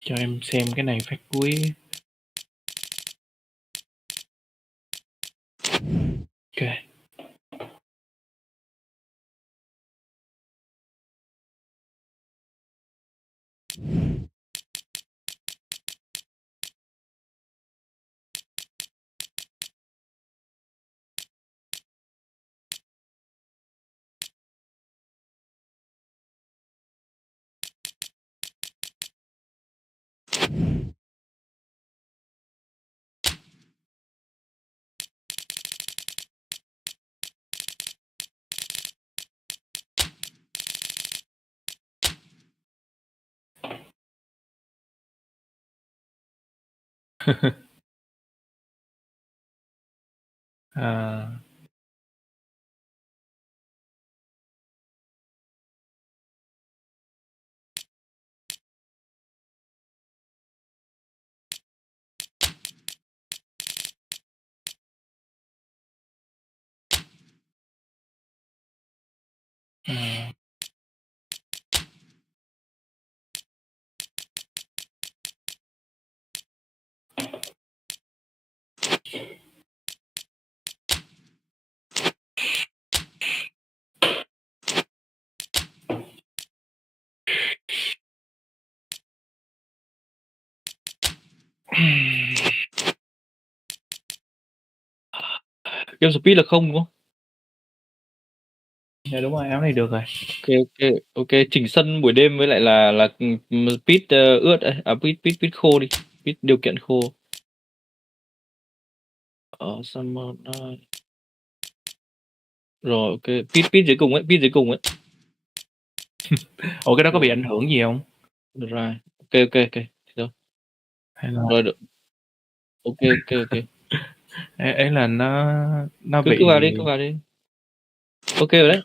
Cho em xem cái này phát cuối. Ok. À, à. Game speed là không đúng không? Dạ đúng rồi, áo này được rồi. Ok ok ok, chỉnh sân buổi đêm với lại là speed ướt đấy. À speed speed speed khô đi. Speed điều kiện khô. Ở summer night. Rồi ok, speed speed dưới cùng ấy, speed dưới cùng ấy. Ủa cái đó có bị ảnh hưởng gì không? Được rồi. Ok ok ok. Rồi. Hay là rồi được. Ok ok ok. Ấy là nó Cứ vào đi, bị cứ vào đi. Ok rồi đấy.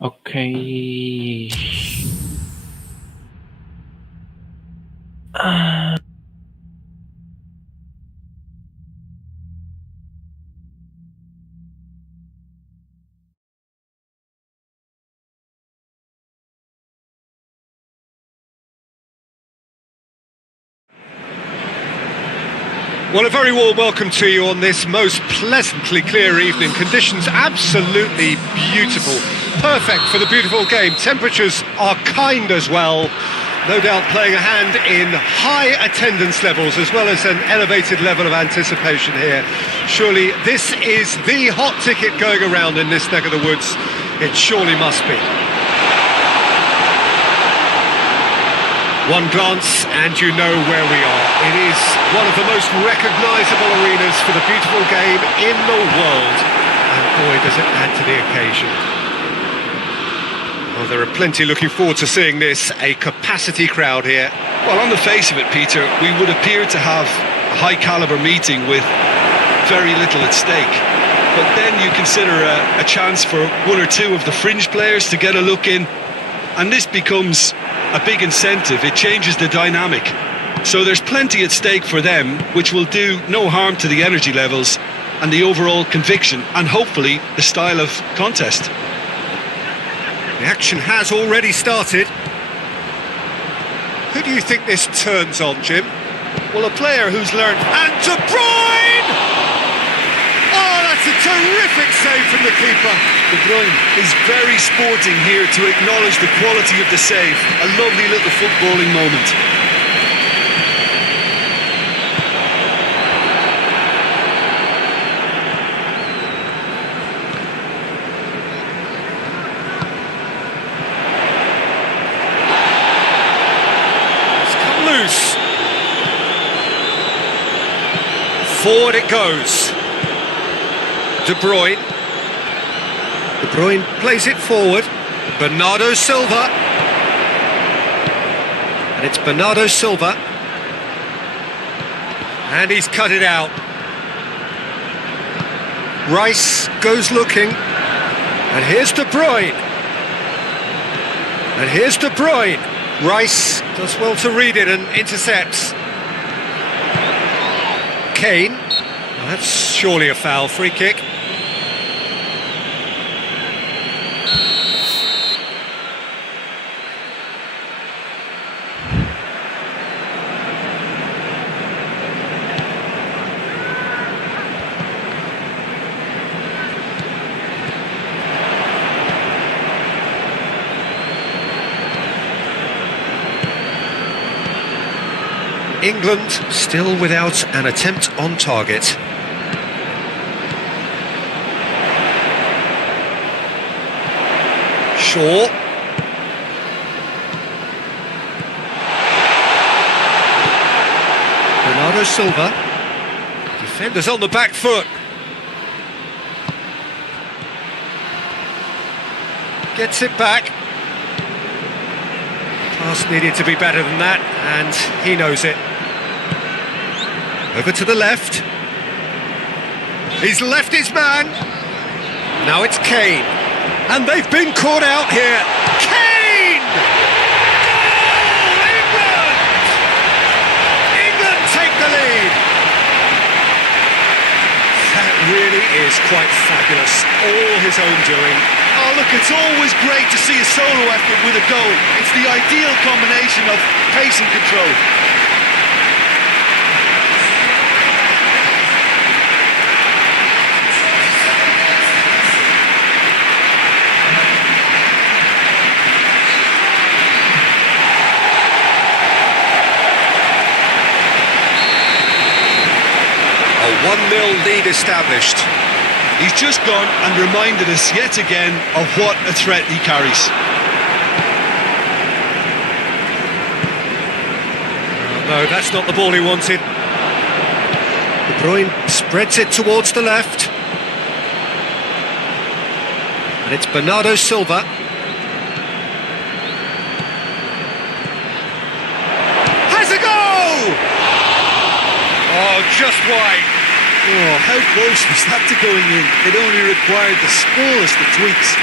Okay. Well, a very warm welcome to you on this most pleasantly clear evening. Conditions absolutely beautiful. Perfect for the beautiful game. Temperatures are kind as well. No doubt playing a hand in high attendance levels as well as an elevated level of anticipation here. Surely this is the hot ticket going around in this neck of the woods. It surely must be. One glance and you know where we are. It is one of the most recognisable arenas for the beautiful game in the world. And boy, does it add to the occasion. Well, there are plenty looking forward to seeing this. A capacity crowd here. Well, on the face of it, Peter, we would appear to have a high-caliber meeting with very little at stake. But then you consider a chance for one or two of the fringe players to get a look in, and this becomes a big incentive. It changes the dynamic. So there's plenty at stake for them, which will do no harm to the energy levels and the overall conviction and hopefully the style of contest. The action has already started. Who do you think this turns on, Jim? Well, a player who's learned... And De Bruyne! Oh, that's a terrific save from the keeper. De Bruyne is very sporting here to acknowledge the quality of the save. A lovely little footballing moment. Loose. Forward it goes. De Bruyne. De Bruyne plays it forward. Bernardo Silva. And it's Bernardo Silva. And he's cut it out. Rice goes looking. And here's De Bruyne. And here's De Bruyne. Rice does well to read it and intercepts. Kane. Well, that's surely a foul. Free kick. England still without an attempt on target. Shaw. Bernardo Silva. Defenders on the back foot. Gets it back. Pass needed to be better than that, and he knows it. Over to the left. He's left his man. Now it's Kane. And they've been caught out here. Kane! Goal! England! England take the lead. That really is quite fabulous. All his own doing. Oh, look, it's always great to see a solo effort with a goal. It's the ideal combination of pace and control. A 1-0 lead established. He's just gone and reminded us yet again of what a threat he carries. No, that's not the ball he wanted. De Bruyne spreads it towards the left. And it's Bernardo Silva. Has a goal! Oh, just wide. Oh, how close was that to going in? It only required the smallest of tweaks.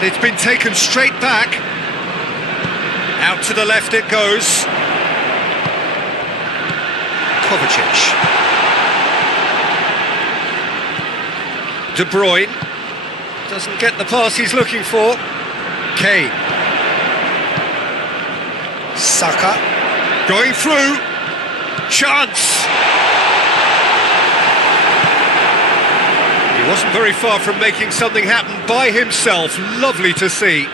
And it's been taken straight back. Out to the left it goes. Kovacic. De Bruyne. Doesn't get the pass he's looking for. Kane. Saka. Going through. Chance. He wasn't very far from making something happen by himself. Lovely to see.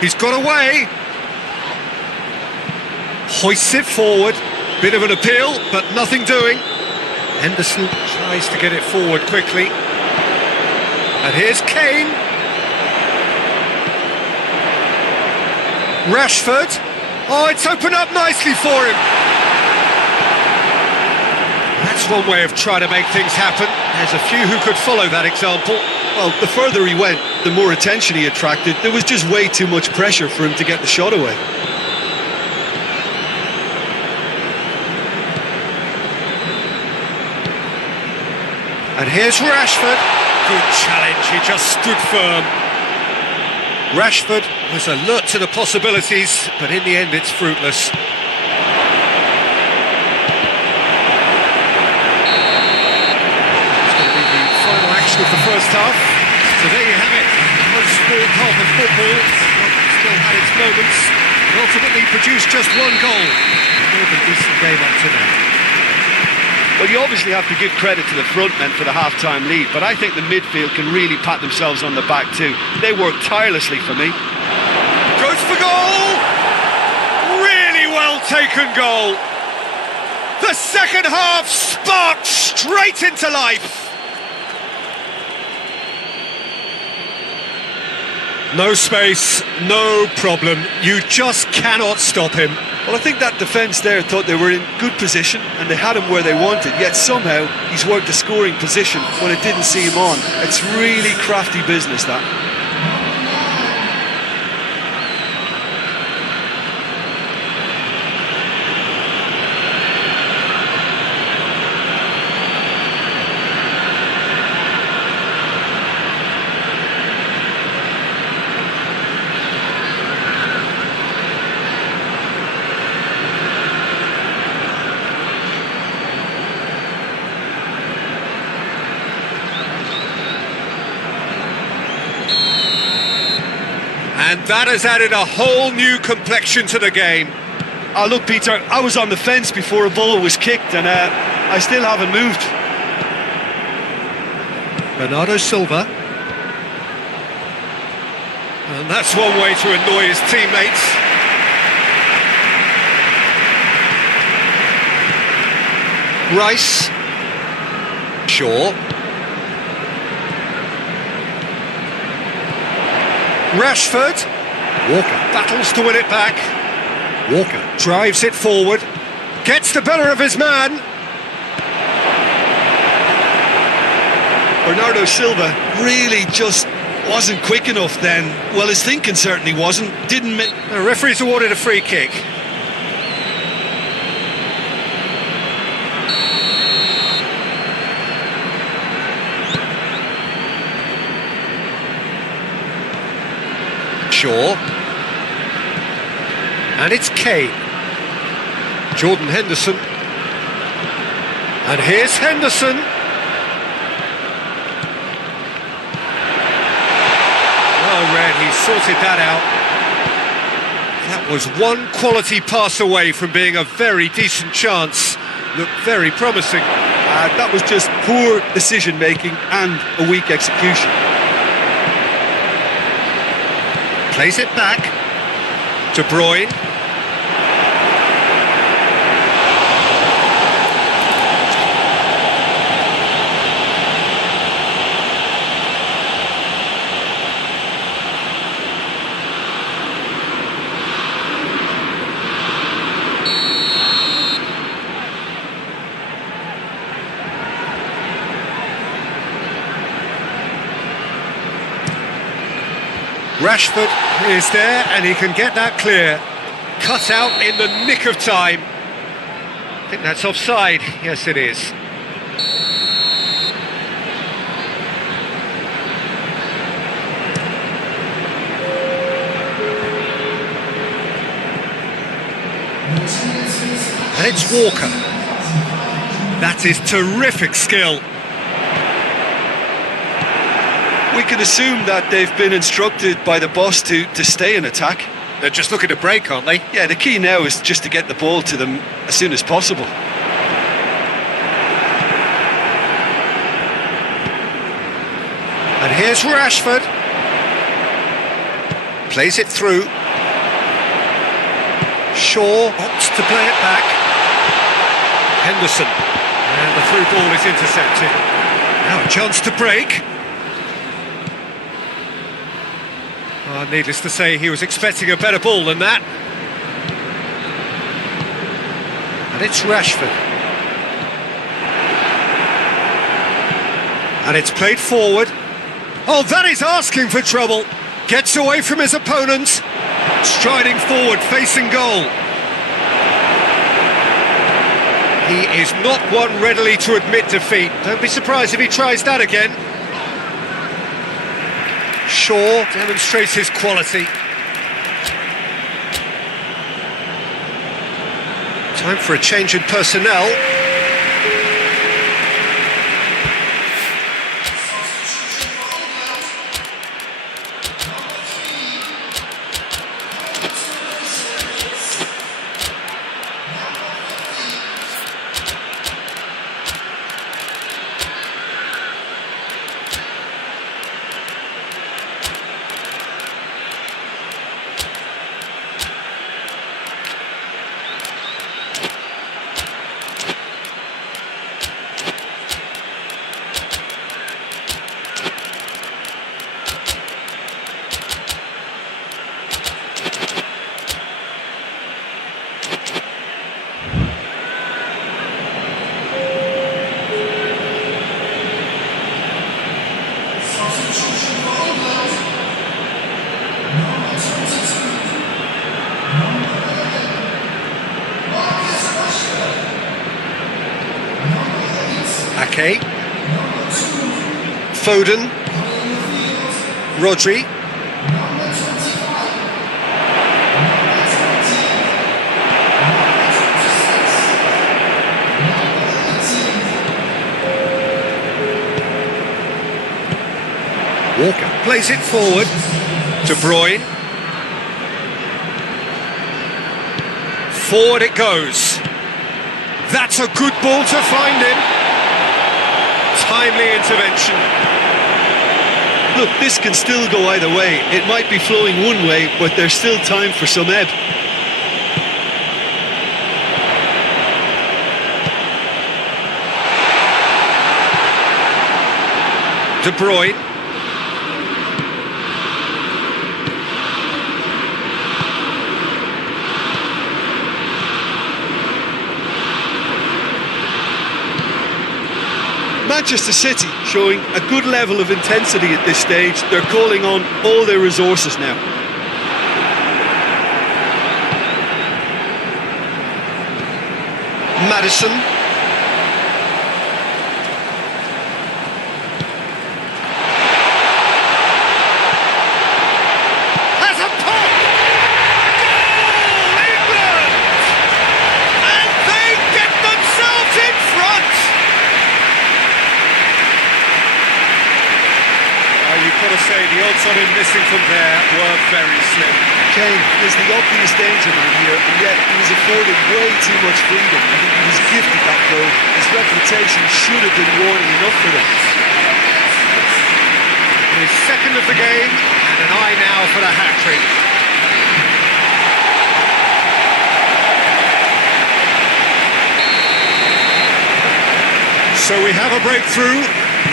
He's got away. Hoists it forward. Bit of an appeal, but nothing doing. Henderson tries to get it forward quickly. And here's Kane. Rashford. Oh, it's opened up nicely for him. That's one way of trying to make things happen. There's a few who could follow that example. Well, the further he went, the more attention he attracted. There was just way too much pressure for him to get the shot away. And here's Rashford. Good challenge, he just stood firm. Rashford was alert to the possibilities, but in the end it's fruitless. It's going to be the final action of the first half. So there you have it. Close scored half of football. Still had its moments, and ultimately produced just one goal. More than a decent game up to now. Well, you obviously have to give credit to the front men for the half-time lead, but I think the midfield can really pat themselves on the back too. They worked tirelessly for me. Goes for goal! Really well taken goal. The second half sparked straight into life. No space, no problem. You just cannot stop him. Well, I think that defence there thought they were in good position and they had him where they wanted, yet somehow he's worked a scoring position when it didn't see him on. It's really crafty business, that. And that has added a whole new complexion to the game. Oh, look, Peter, I was on the fence before a ball was kicked and I still haven't moved. Bernardo Silva. And that's one way to annoy his teammates. Rice. Shaw. Rashford. Walker battles to win it back. Walker drives it forward. Gets the better of his man. Bernardo Silva really just wasn't quick enough then. Well, his thinking certainly wasn't. Didn't make... The referee's awarded a free kick. Shaw. And it's Kane. Jordan Henderson. And here's Henderson. Oh, Red, he sorted that out. That was one quality pass away from being a very decent chance. Looked very promising. That was just poor decision-making and a weak execution. Plays it back. De Bruyne. Rashford is there and he can get that clear. Cut out in the nick of time. I think that's offside. Yes, it is. And it's Walker. That is terrific skill. We can assume that they've been instructed by the boss to stay in attack. They're just looking to break, aren't they? Yeah, the key now is just to get the ball to them as soon as possible. And here's Rashford. Plays it through. Shaw opts to play it back. Henderson. And the through ball is intercepted. Now a chance to break. Needless to say, he was expecting a better ball than that. And it's Rashford. And it's played forward. Oh, that is asking for trouble. Gets away from his opponent. Striding forward, facing goal. He is not one readily to admit defeat. Don't be surprised if he tries that again. Shaw demonstrates his quality. Time for a change in personnel. Ake, Foden, Rodri, Walker plays it forward, De Bruyne, forward it goes. That's a good ball to find him. Timely intervention. Look, this can still go either way. It might be flowing one way, but there's still time for some ebb. De Bruyne. Manchester City showing a good level of intensity at this stage. They're calling on all their resources now. Maddison. Has a pop! Goal, England! And they get themselves in front! You've got to say, the odds on him missing from there were very slim. Kane is the obvious danger man here, and yet he was afforded way too much freedom. I think he was gifted that goal. His reputation should have been warning enough for them. His second of the game, and an eye now for the hat-trick. So we have a breakthrough.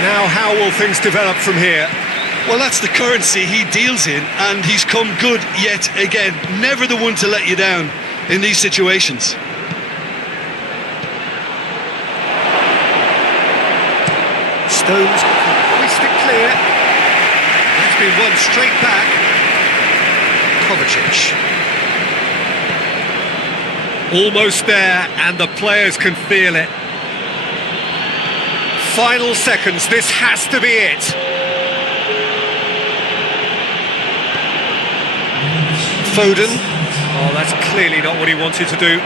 Now how will things develop from here? Well, that's the currency he deals in, and he's come good yet again. Never the one to let you down in these situations. Stones hoist it clear. That's been won straight back. Kovacic. Almost there, and the players can feel it. Final seconds, this has to be it. Foden, Oh, that's clearly not what he wanted to do.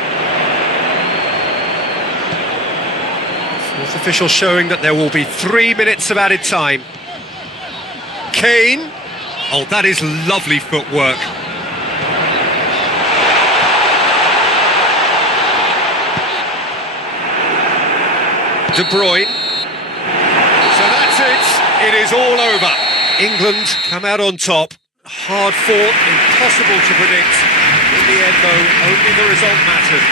Fourth official showing that there will be 3 minutes of added time. Kane. Oh, that is lovely footwork. De Bruyne. So that's it. It is all over. England come out on top. Hard fought, impossible to predict. In the end, though, only the result mattered.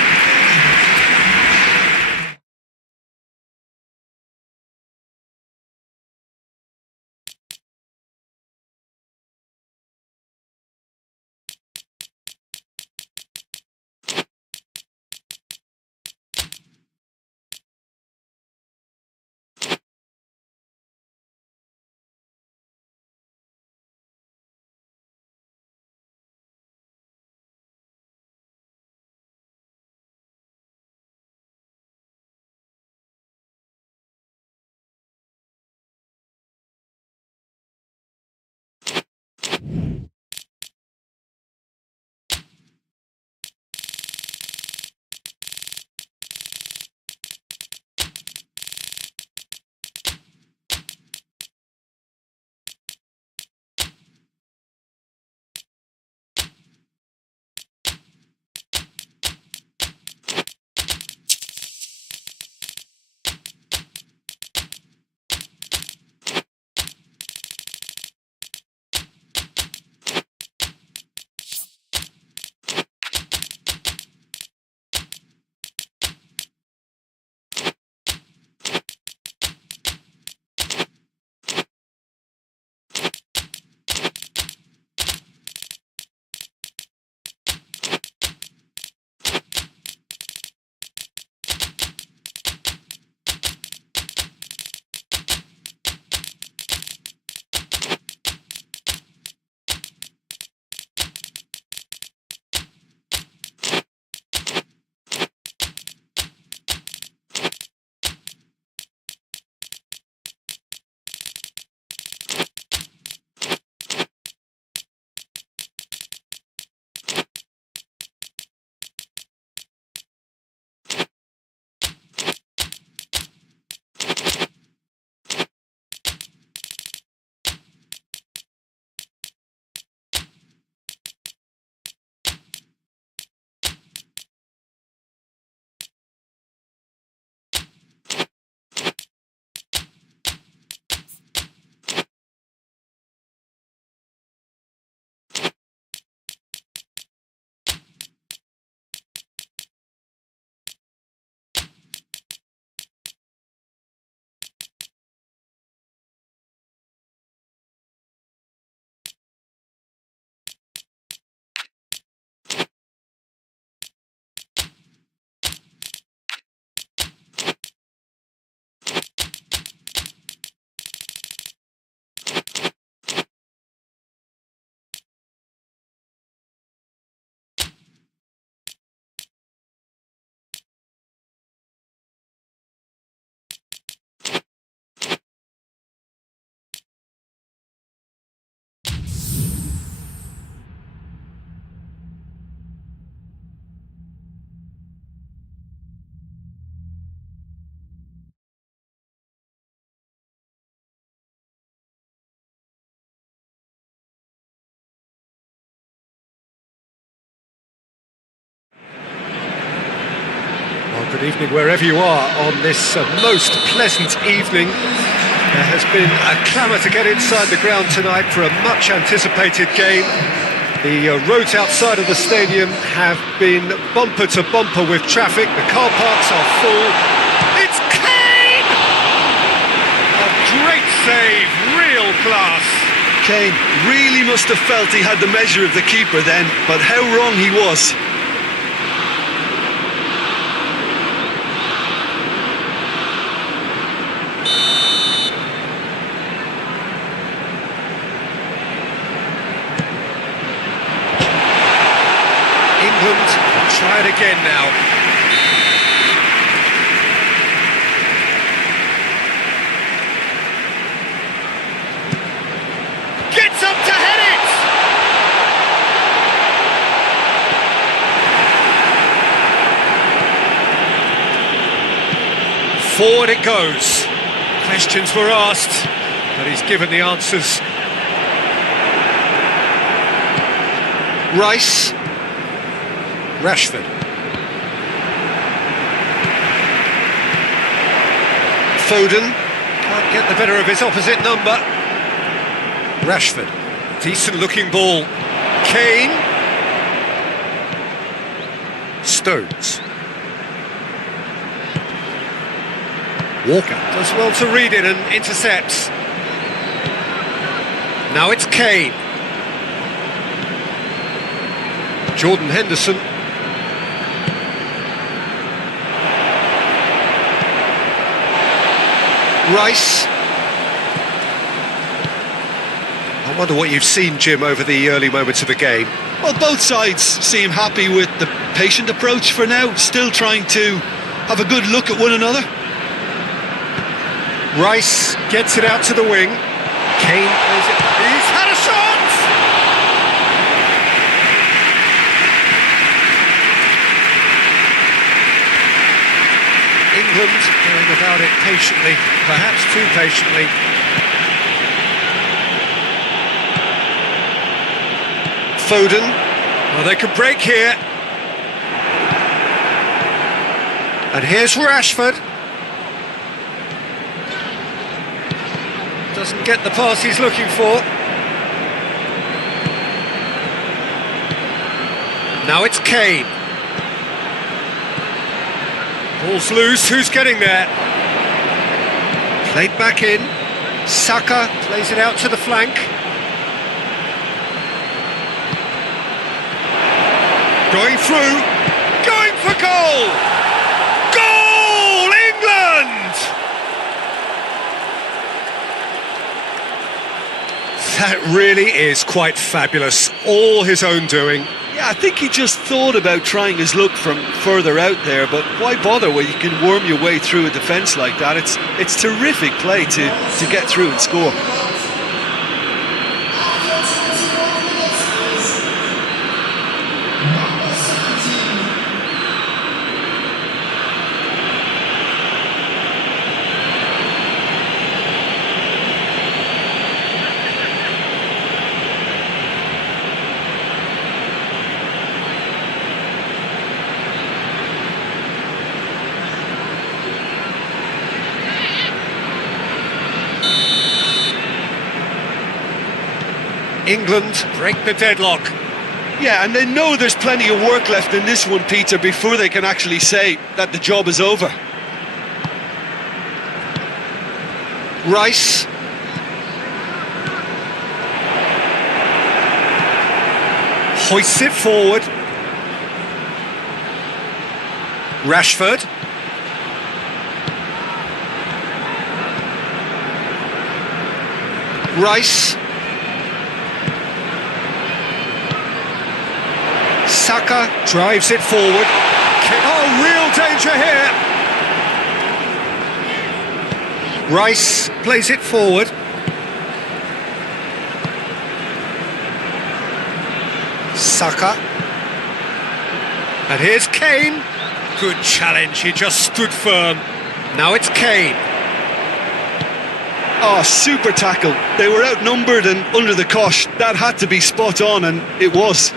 Good evening wherever you are on this most pleasant evening. There has been a clamour to get inside the ground tonight for a much anticipated game. The roads outside of the stadium have been bumper to bumper with traffic. The car parks are full. It's Kane! A great save, real class. Kane really must have felt he had the measure of the keeper then, but how wrong he was. Try it again now. Gets up to head it! Forward it goes. Questions were asked, but he's given the answers. Rice. Rashford. Foden. Can't get the better of his opposite number. Rashford. Decent looking ball. Kane. Stones. Walker does well to read it and intercepts. Now it's Kane. Jordan Henderson. Rice. I wonder what you've seen, Jim, over the early moments of the game. Well, both sides seem happy with the patient approach for now, still trying to have a good look at one another. Rice gets it out to the wing. Kane plays it. He's had a shot! England going about it patiently, perhaps too patiently. Foden. Well, they can break here. And here's Rashford. Doesn't get the pass he's looking for. Now it's Kane. Ball's loose, who's getting there? Played back in. Saka plays it out to the flank. Going through. Going for goal! Goal! England! That really is quite fabulous. All his own doing. Yeah, I think he just thought about trying his luck from further out there, but why bother when you can worm your way through a defence like that? It's terrific play to get through and score. England break the deadlock. Yeah, and they know there's plenty of work left in this one, Peter, before they can actually say that the job is over. Rice. Hoists it forward. Rashford. Rice. Saka drives it forward. Oh, real danger here. Rice plays it forward. Saka. And here's Kane. Good challenge, he just stood firm. Now it's Kane. Oh, super tackle. They were outnumbered and under the cosh. That had to be spot on, and it was.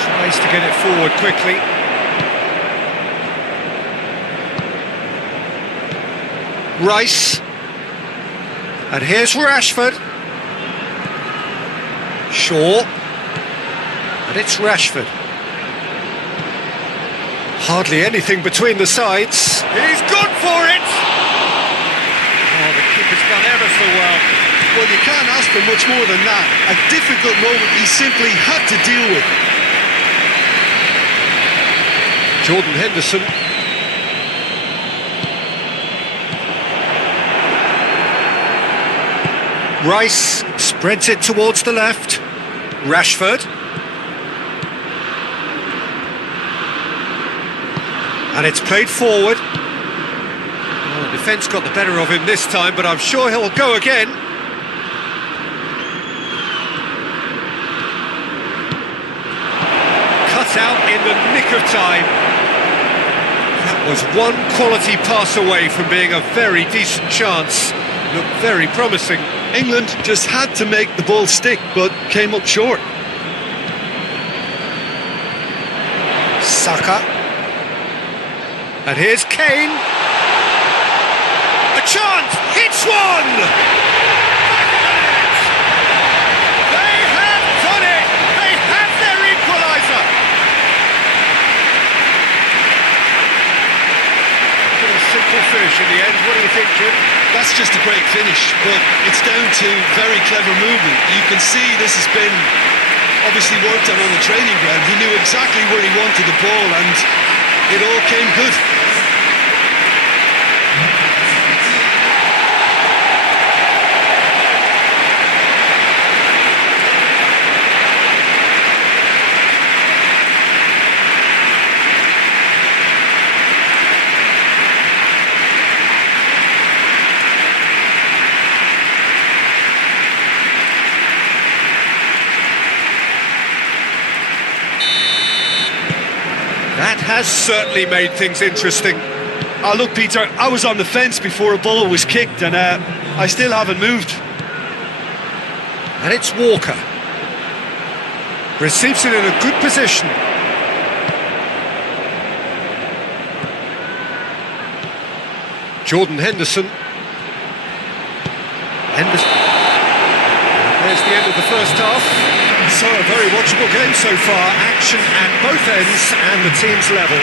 Tries to get it forward quickly. Rice. And here's Rashford. Shaw. And it's Rashford. Hardly anything between the sides. He's good for it! Oh, the keeper's done ever so well. Well, you can't ask for much more than that. A difficult moment he simply had to deal with. Jordan Henderson. Rice spreads it towards the left. Rashford. And it's played forward. Oh, the defence got the better of him this time, but I'm sure he'll go again. Cut that out in the nick of time. That was one quality pass away from being a very decent chance. Looked very promising. England just had to make the ball stick, but came up short. Saka. And here's Kane. A chance! Hits one! They have done it! They have their equaliser! A simple finish in the end. What do you think, Jim? That's just a great finish, but it's down to very clever movement. You can see this has been obviously worked on the training ground. He knew exactly where he wanted the ball, and it all came good. That has certainly made things interesting. Oh, look, Peter, I was on the fence before a ball was kicked, and I still haven't moved. And it's Walker. Receives it in a good position. Jordan Henderson. There's the end of the first half. So a very watchable game so far. Action at both ends and the team's level.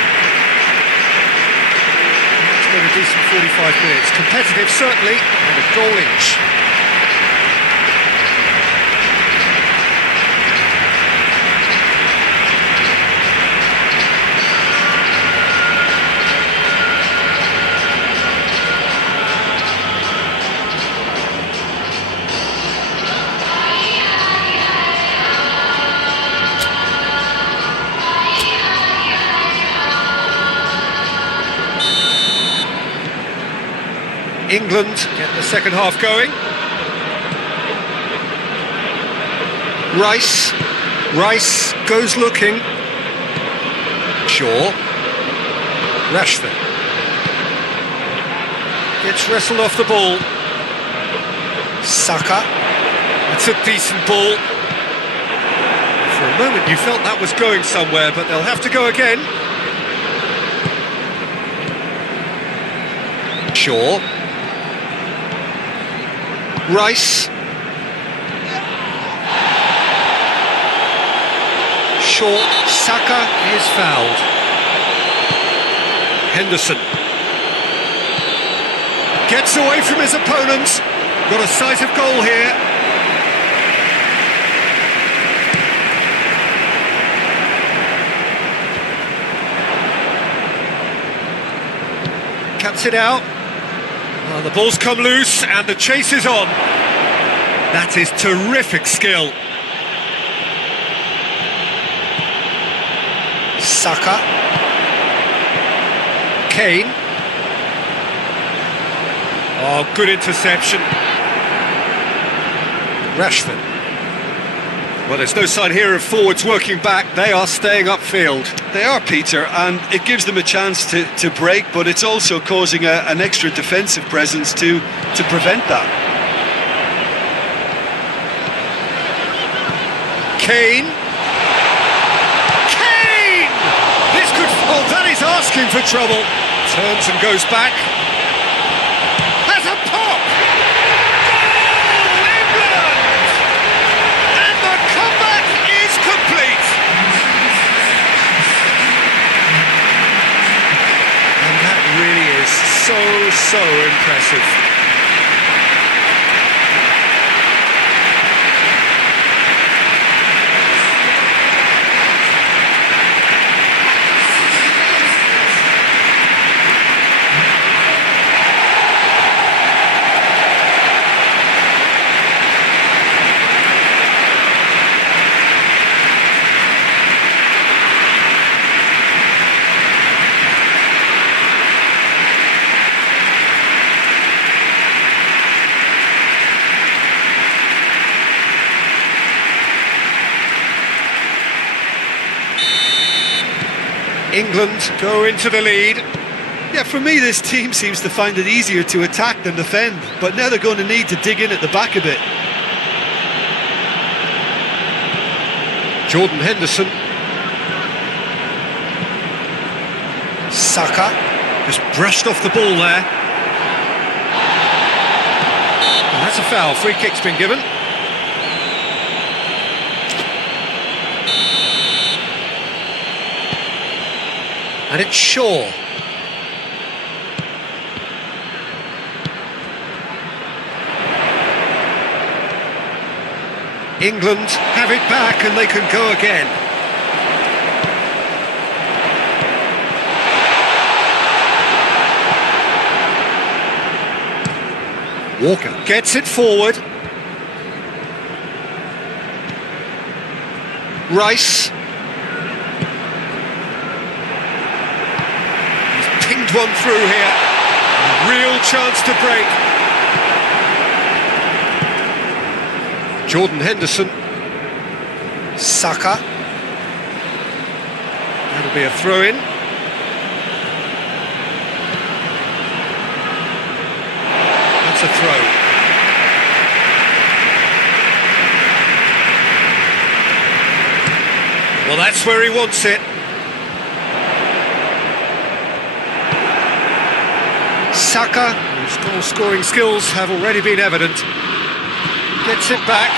It's been a decent 45 minutes. Competitive certainly, and a goal each. England get the second half going. Rice goes looking. Shaw. Rashford. Gets wrestled off the ball. Saka. It's a decent ball. For a moment you felt that was going somewhere, but they'll have to go again. Shaw. Rice. Short. Saka is fouled. Henderson. Gets away from his opponent. Got a sight of goal here. Cuts it out. Well, the ball's come loose and the chase is on. That is terrific skill. Saka. Kane. Oh, good interception. Rashford. Well, there's no sign here of forwards working back. They are staying upfield. They are, Peter, and it gives them a chance to break, but it's also causing an extra defensive presence to prevent that. Kane. This could fall. That is asking for trouble. Turns and goes back. Has a pop. Goal, England! And the comeback is complete. And that really is so impressive. England go into the lead. Yeah, for me, this team seems to find it easier to attack than defend, but now they're going to need to dig in at the back a bit. Jordan Henderson. Saka just brushed off the ball there. And that's a foul. Free kick's been given. And it's Shaw. England have it back and they can go again. Walker gets it forward. Rice. He's pinged one through here. Real chance to break. Jordan Henderson. Saka. That'll be a throw-in. That's a throw. Well, that's where he wants it. Saka, whose goal-scoring skills have already been evident, gets it back.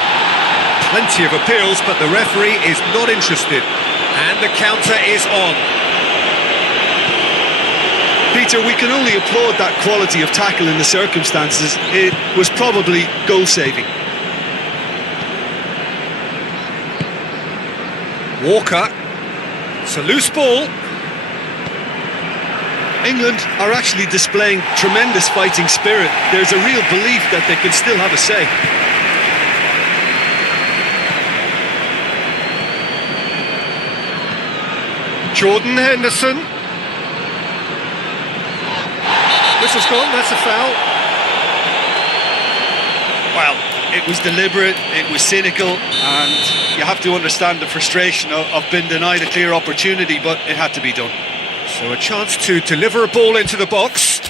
Plenty of appeals, but the referee is not interested. And the counter is on. Peter, we can only applaud that quality of tackle in the circumstances. It was probably goal-saving. Walker. It's a loose ball. England are actually displaying tremendous fighting spirit. There's a real belief that they can still have a say. Jordan Henderson. This has gone, that's a foul. Well, it was deliberate, it was cynical, and you have to understand the frustration of being denied a clear opportunity, but it had to be done. So a chance to deliver a ball into the box.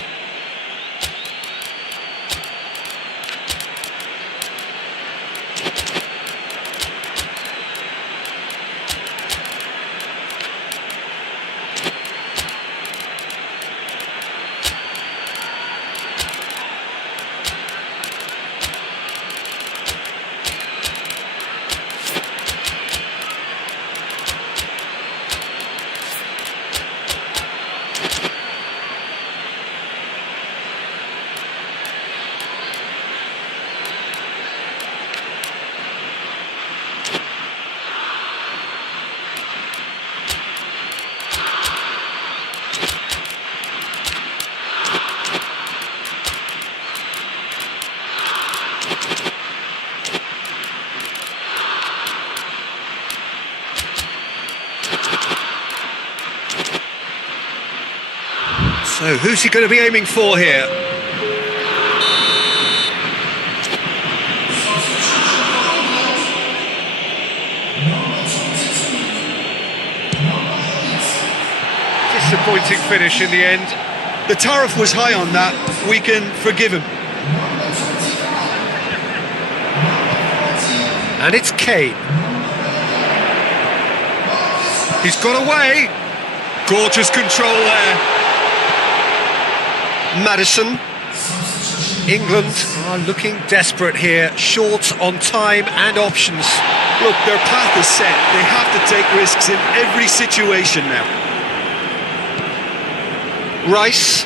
So who's he going to be aiming for here? Disappointing finish in the end. The tariff was high on that. We can forgive him. And it's Kane. He's got away. Gorgeous control there. Maddison. England are looking desperate here, short on time and options. Look, their path is set. They have to take risks in every situation now. Rice.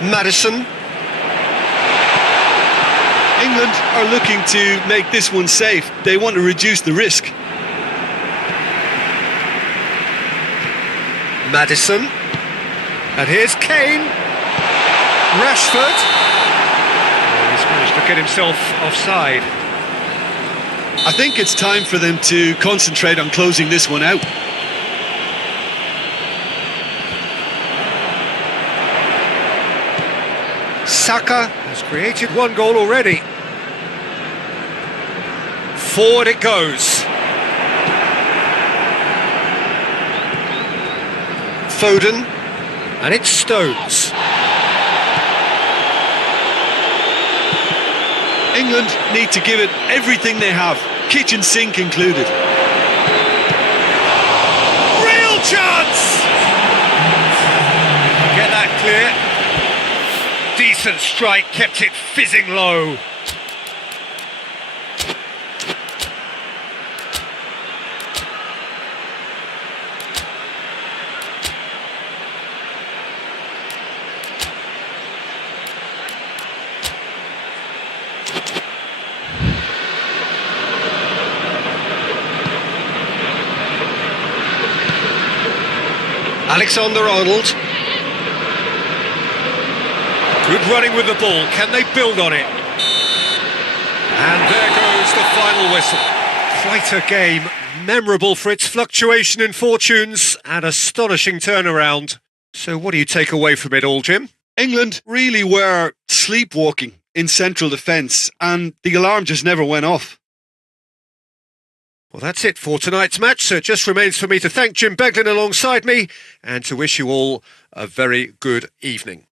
Maddison. England are looking to make this one safe. They want to reduce the risk. Maddison. And here's Kane. Rashford. Oh, he's managed to get himself offside. I think it's time for them to concentrate on closing this one out. Saka has created one goal already. Forward it goes. Foden, and it's Stones. England need to give it everything they have, kitchen sink included. Real chance! Get that clear. Decent strike, kept it fizzing low. Alexander-Arnold. Good running with the ball. Can they build on it? And there goes the final whistle. Quite a game. Memorable for its fluctuation in fortunes and astonishing turnaround. So what do you take away from it all, Jim? England really were sleepwalking in central defence, and the alarm just never went off. Well, that's it for tonight's match, so it just remains for me to thank Jim Beglin alongside me and to wish you all a very good evening.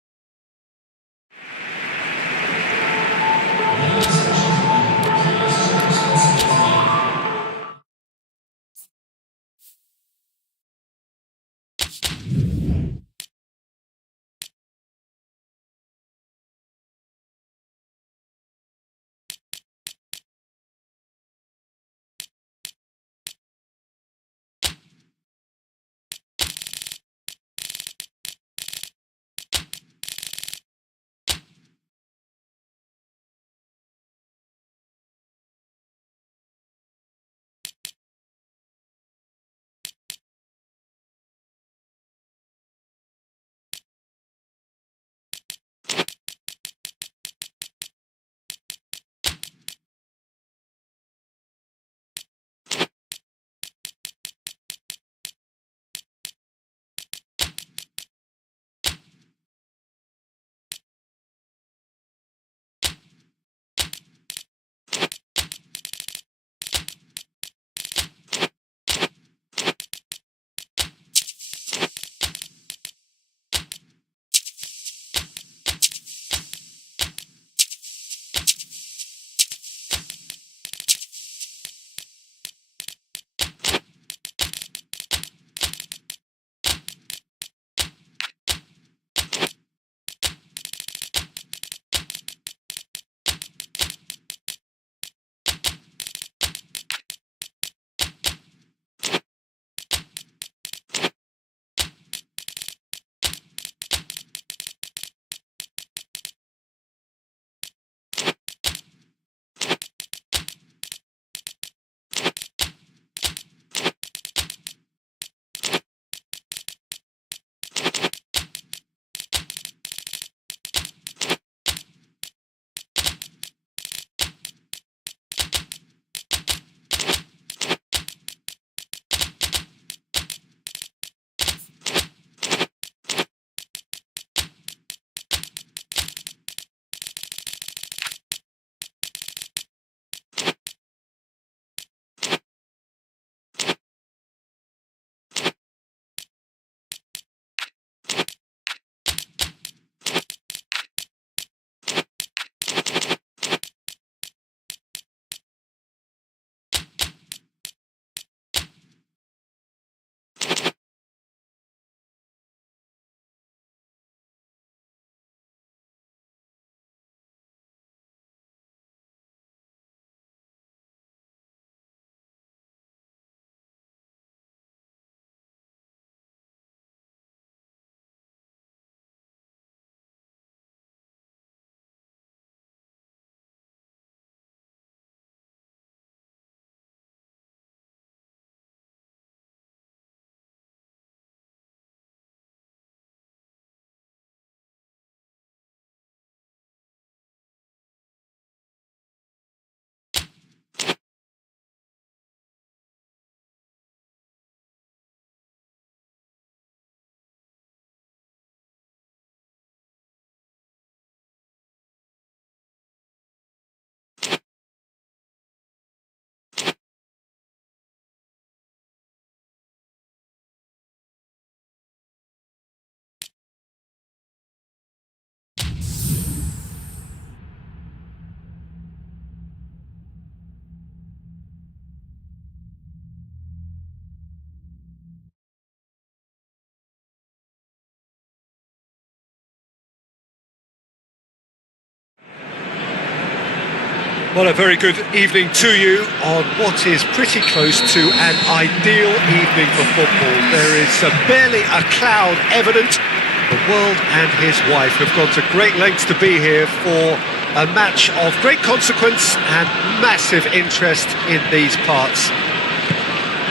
Well, a very good evening to you on what is pretty close to an ideal evening for football. There is barely a cloud evident. The world and his wife have gone to great lengths to be here for a match of great consequence and massive interest in these parts.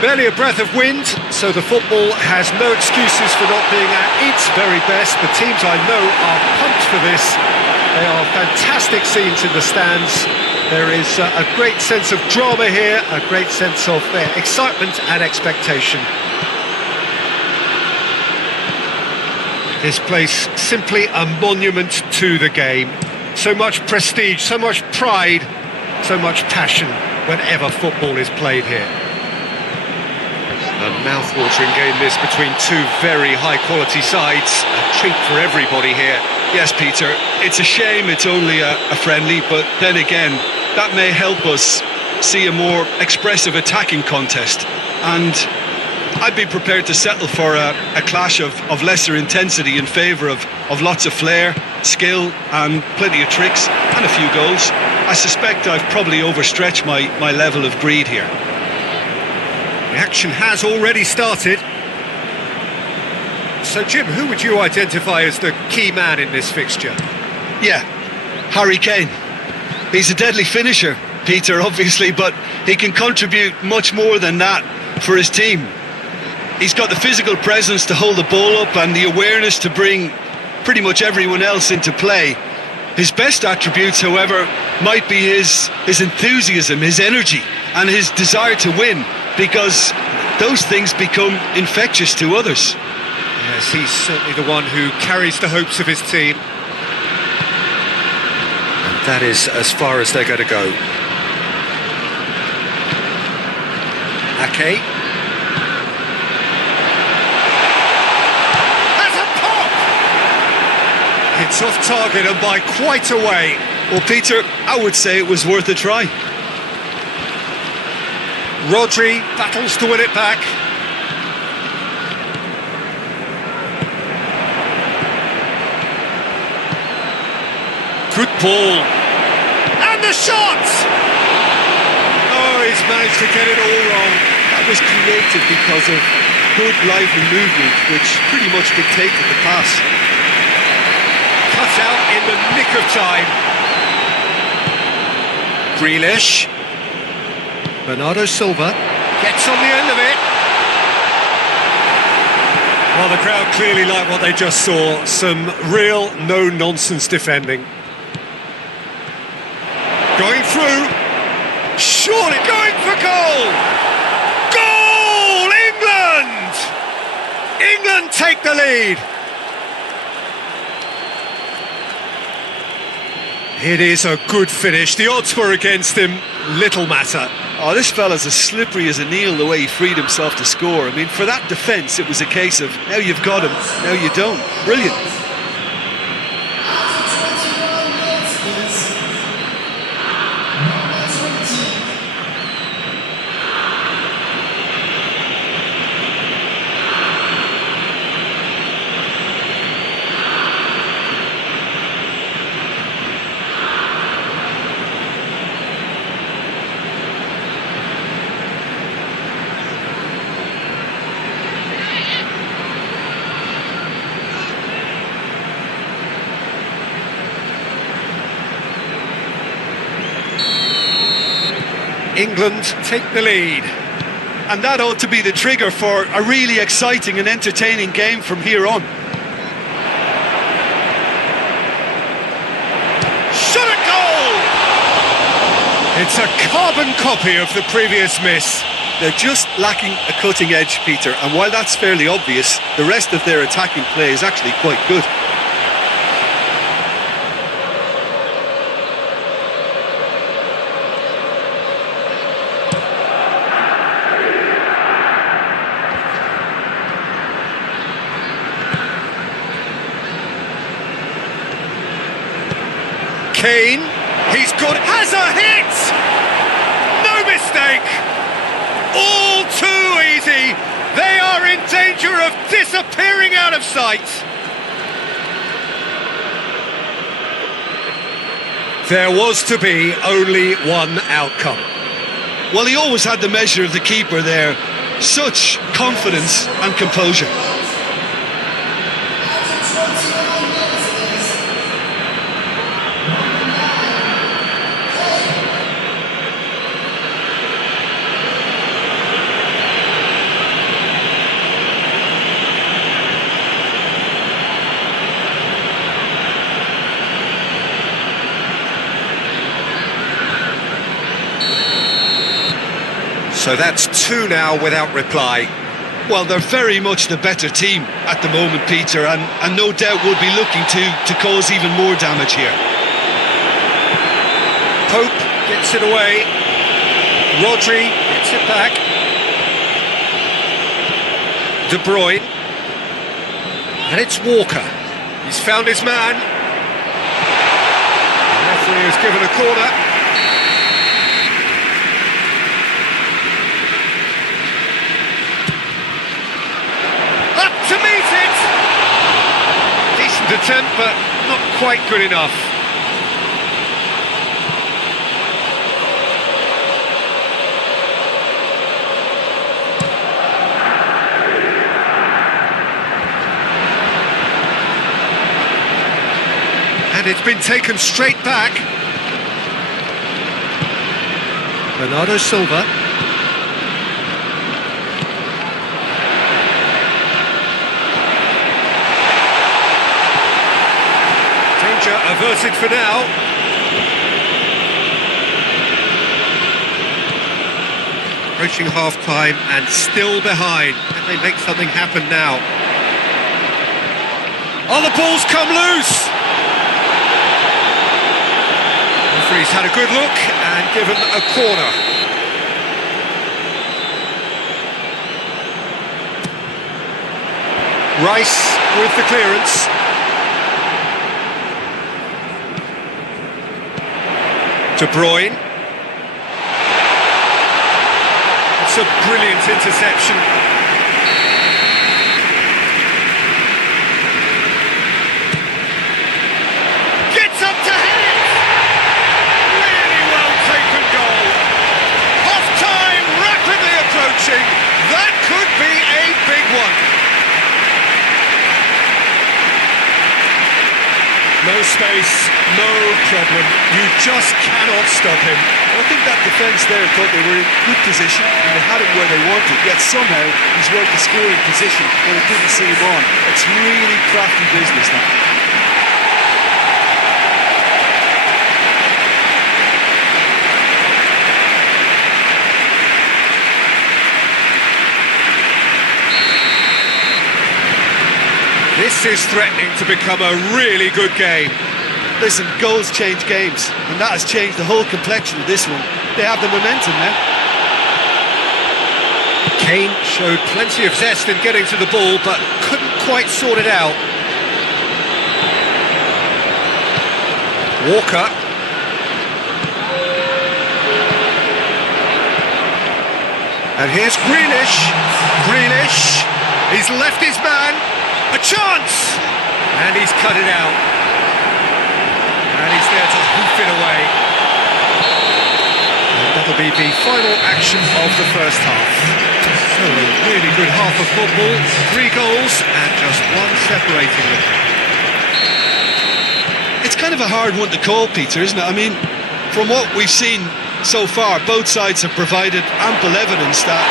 Barely a breath of wind, so the football has no excuses for not being at its very best. The teams I know are pumped for this. They are fantastic scenes in the stands. There is a great sense of drama here, a great sense of excitement and expectation. This place simply a monument to the game. So much prestige, so much pride, so much passion whenever football is played here. A mouth-watering game this between two very high-quality sides. A treat for everybody here. Yes, Peter, it's a shame it's only a friendly, but then again, that may help us see a more expressive attacking contest. And I'd be prepared to settle for a clash of lesser intensity in favour of lots of flair, skill and plenty of tricks and a few goals. I suspect I've probably overstretched my level of greed here. The action has already started. So, Jim, who would you identify as the key man in this fixture? Yeah, Harry Kane. He's a deadly finisher, Peter, obviously, but he can contribute much more than that for his team. He's got the physical presence to hold the ball up and the awareness to bring pretty much everyone else into play. His best attributes, however, might be his enthusiasm, his energy and his desire to win, because those things become infectious to others. Yes, he's certainly the one who carries the hopes of his team. And that is as far as they're going to go. Ake. That's a pop! It's off target and by quite a way. Well, Peter, I would say it was worth a try. Rodri battles to win it back. Good ball. And the shot! Oh, he's managed to get it all wrong. That was created because of good lively movement, which pretty much dictated the pass. Cut out in the nick of time. Grealish. Bernardo Silva gets on the end of it. Well, the crowd clearly like what they just saw. Some real no-nonsense defending. Going through. Surely going for goal! Goal! England! England take the lead. It is a good finish. The odds were against him. Little matter. Oh, this fella's as slippery as a needle the way he freed himself to score. I mean, for that defence, it was a case of now you've got him, now you don't. Brilliant. England take the lead. And that ought to be the trigger for a really exciting and entertaining game from here on. Shot at goal! It's a carbon copy of the previous miss. They're just lacking a cutting edge, Peter, and while that's fairly obvious, the rest of their attacking play is actually quite good. Kane, he's good, has a hit! No mistake! All too easy! They are in danger of disappearing out of sight! There was to be only one outcome. Well, he always had the measure of the keeper there. Such confidence and composure. So that's two now without reply. Well, they're very much the better team at the moment, Peter, and no doubt will be looking to cause even more damage here. Pope gets it away. Rodri gets it back. De Bruyne. And it's Walker. He's found his man. The referee has given a corner. To meet it! Decent attempt, but not quite good enough. And it's been taken straight back. Bernardo Silva. Averted for now. Approaching half-time and still behind. Can they make something happen now? Oh, the ball's come loose! The referee's had a good look and given a corner. Rice with the clearance. De Bruyne. It's a brilliant interception. Gets up to hit it! Really well taken goal. Half-time rapidly approaching. That could be a big one. No space, no problem. You just cannot stop him. I think that defence there thought they were in good position and they had it where they wanted, yet somehow he's worked the scoring position when it didn't see him on. It's really crafty business now. This is threatening to become a really good game. Listen, goals change games, and that has changed the whole complexion of this one. They have the momentum now. Kane showed plenty of zest in getting to the ball, but couldn't quite sort it out. Walker. And here's Grealish. Grealish. He's left his man. A chance! And he's cut it out. And he's there to hoof it away. And that'll be the final action of the first half. So a really good half of football. 3 goals and just one separating them. It's kind of a hard one to call, Peter, isn't it? I mean, from what we've seen so far, both sides have provided ample evidence that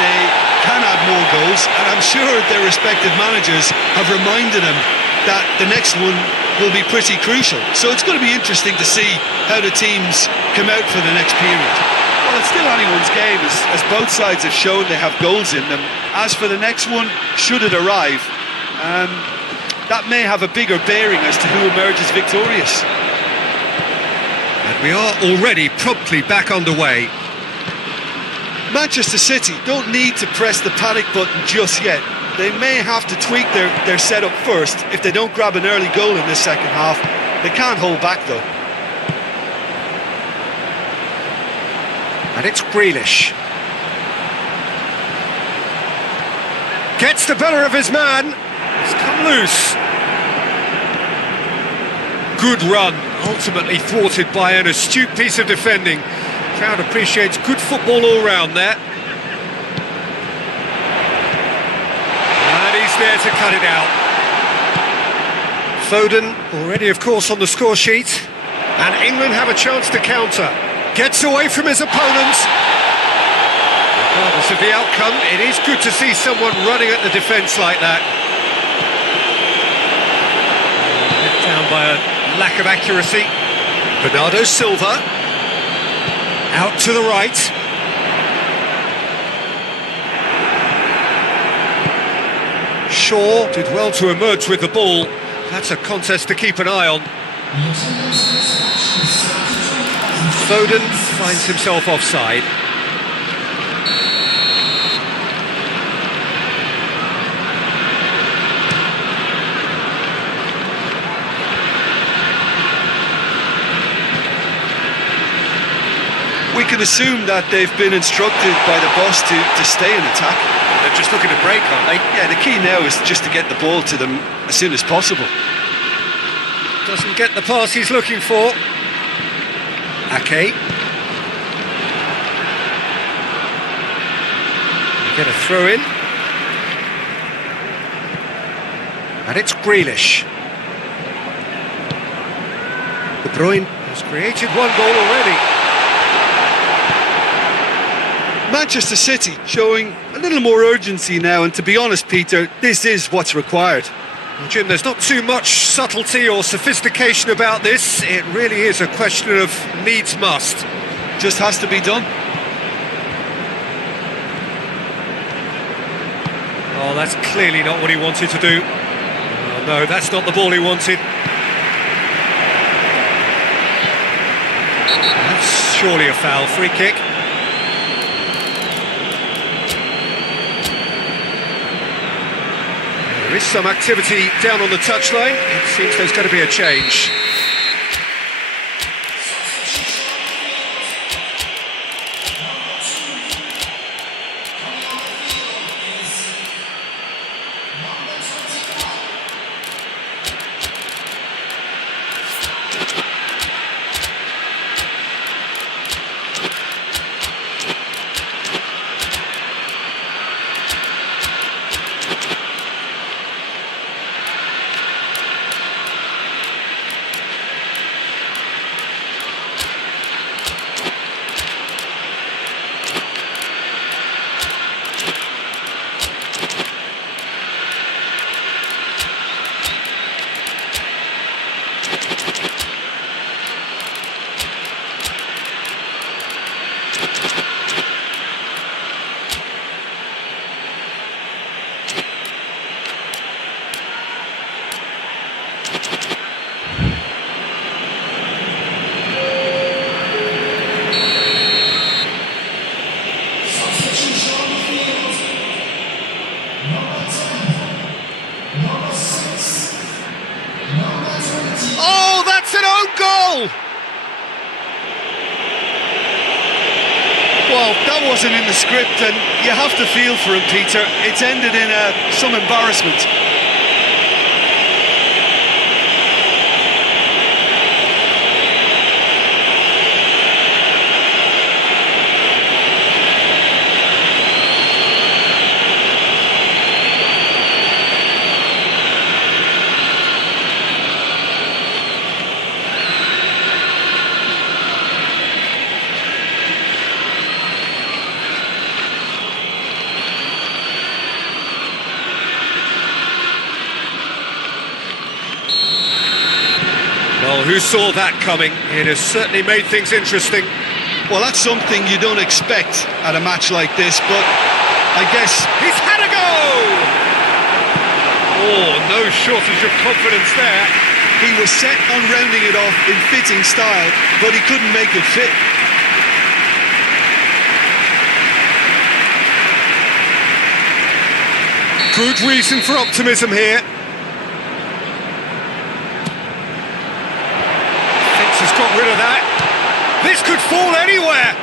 they can add more goals, and I'm sure their respective managers have reminded them that the next one will be pretty crucial. So it's going to be interesting to see how the teams come out for the next period. Well, it's still anyone's game, as both sides have shown they have goals in them. As for the next one, should it arrive, that may have a bigger bearing as to who emerges victorious. And we are already promptly back underway. Manchester City don't need to press the panic button just yet. They may have to tweak their setup first if they don't grab an early goal in this second half. They can't hold back though. And it's Grealish. Gets the better of his man. It's come loose. Good run. ultimately thwarted by an astute piece of defending. Crowd appreciates good football all round there. And he's there to cut it out. Foden already, of course, on the score sheet. And England have a chance to counter. Gets away from his opponent. Regardless of the outcome, it is good to see someone running at the defence like that. Let down by a lack of accuracy. Bernardo Silva. Out to the right. Shaw did well to emerge with the ball. That's a contest to keep an eye on. Foden finds himself offside. We can assume that they've been instructed by the boss to stay in attack. They're just looking to break, aren't they? Yeah, the key now is just to get the ball to them as soon as possible. Doesn't get the pass he's looking for. Ake. Get a throw in. And it's Grealish. De Bruyne has created one goal already. Manchester City showing a little more urgency now, and to be honest, Peter, this is what's required. Well, Jim, there's not too much subtlety or sophistication about this. It really is a question of needs must. Just has to be done. Oh, that's clearly not what he wanted to do. Oh, no, that's not the ball he wanted. That's surely a foul. Free kick. There is some activity down on the touchline. It seems there's going to be a change. Oh, that's an own goal! Well, that wasn't in the script, and you have to feel for him, Peter. It's ended in some embarrassment. Well, who saw that coming? It has certainly made things interesting. Well, that's something you don't expect at a match like this, but I guess... He's had a go! Oh, no shortage of confidence there. He was set on rounding it off in fitting style, but he couldn't make it fit. Good reason for optimism here. Fence has got rid of that. This could fall anywhere.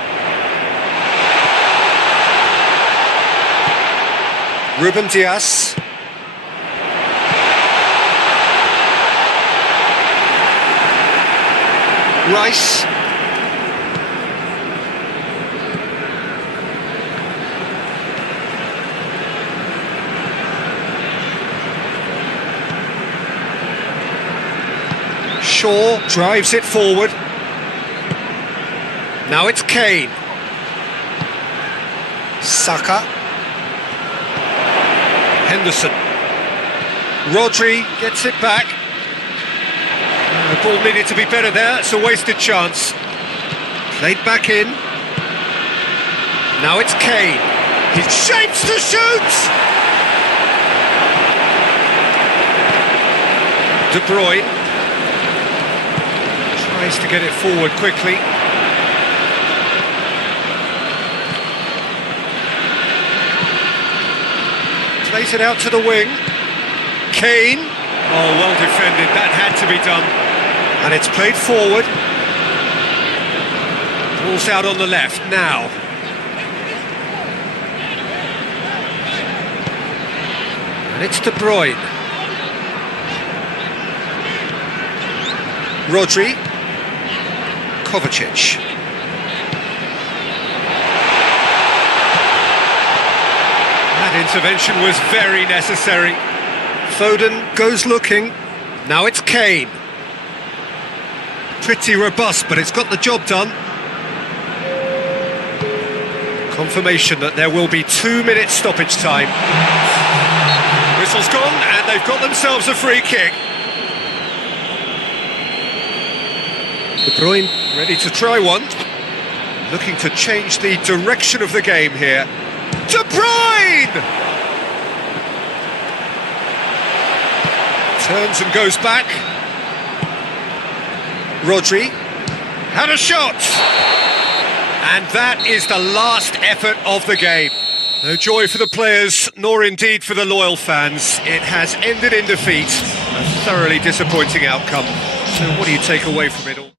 Ruben Dias. Rice. Shaw drives it forward. Now it's Kane. Saka. Henderson. Rodri gets it back. The ball needed to be better there. It's a wasted chance. Played back in. Now it's Kane. He shapes to shoot! De Bruyne tries to get it forward quickly. Plays it out to the wing. Kane. Oh, well defended. That had to be done. And it's played forward. Ball's out on the left now. And it's De Bruyne. Rodri. Kovacic. That intervention was very necessary. Foden goes looking. Now it's Kane. Pretty robust, but it's got the job done. Confirmation that there will be 2 minutes stoppage time. Whistle's gone, and they've got themselves a free kick. De Bruyne ready to try one. Looking to change the direction of the game here. De Bruyne! Turns and goes back. Rodri had a shot! And that is the last effort of the game. No joy for the players, nor indeed for the loyal fans. It has ended in defeat. A thoroughly disappointing outcome. So what do you take away from it all?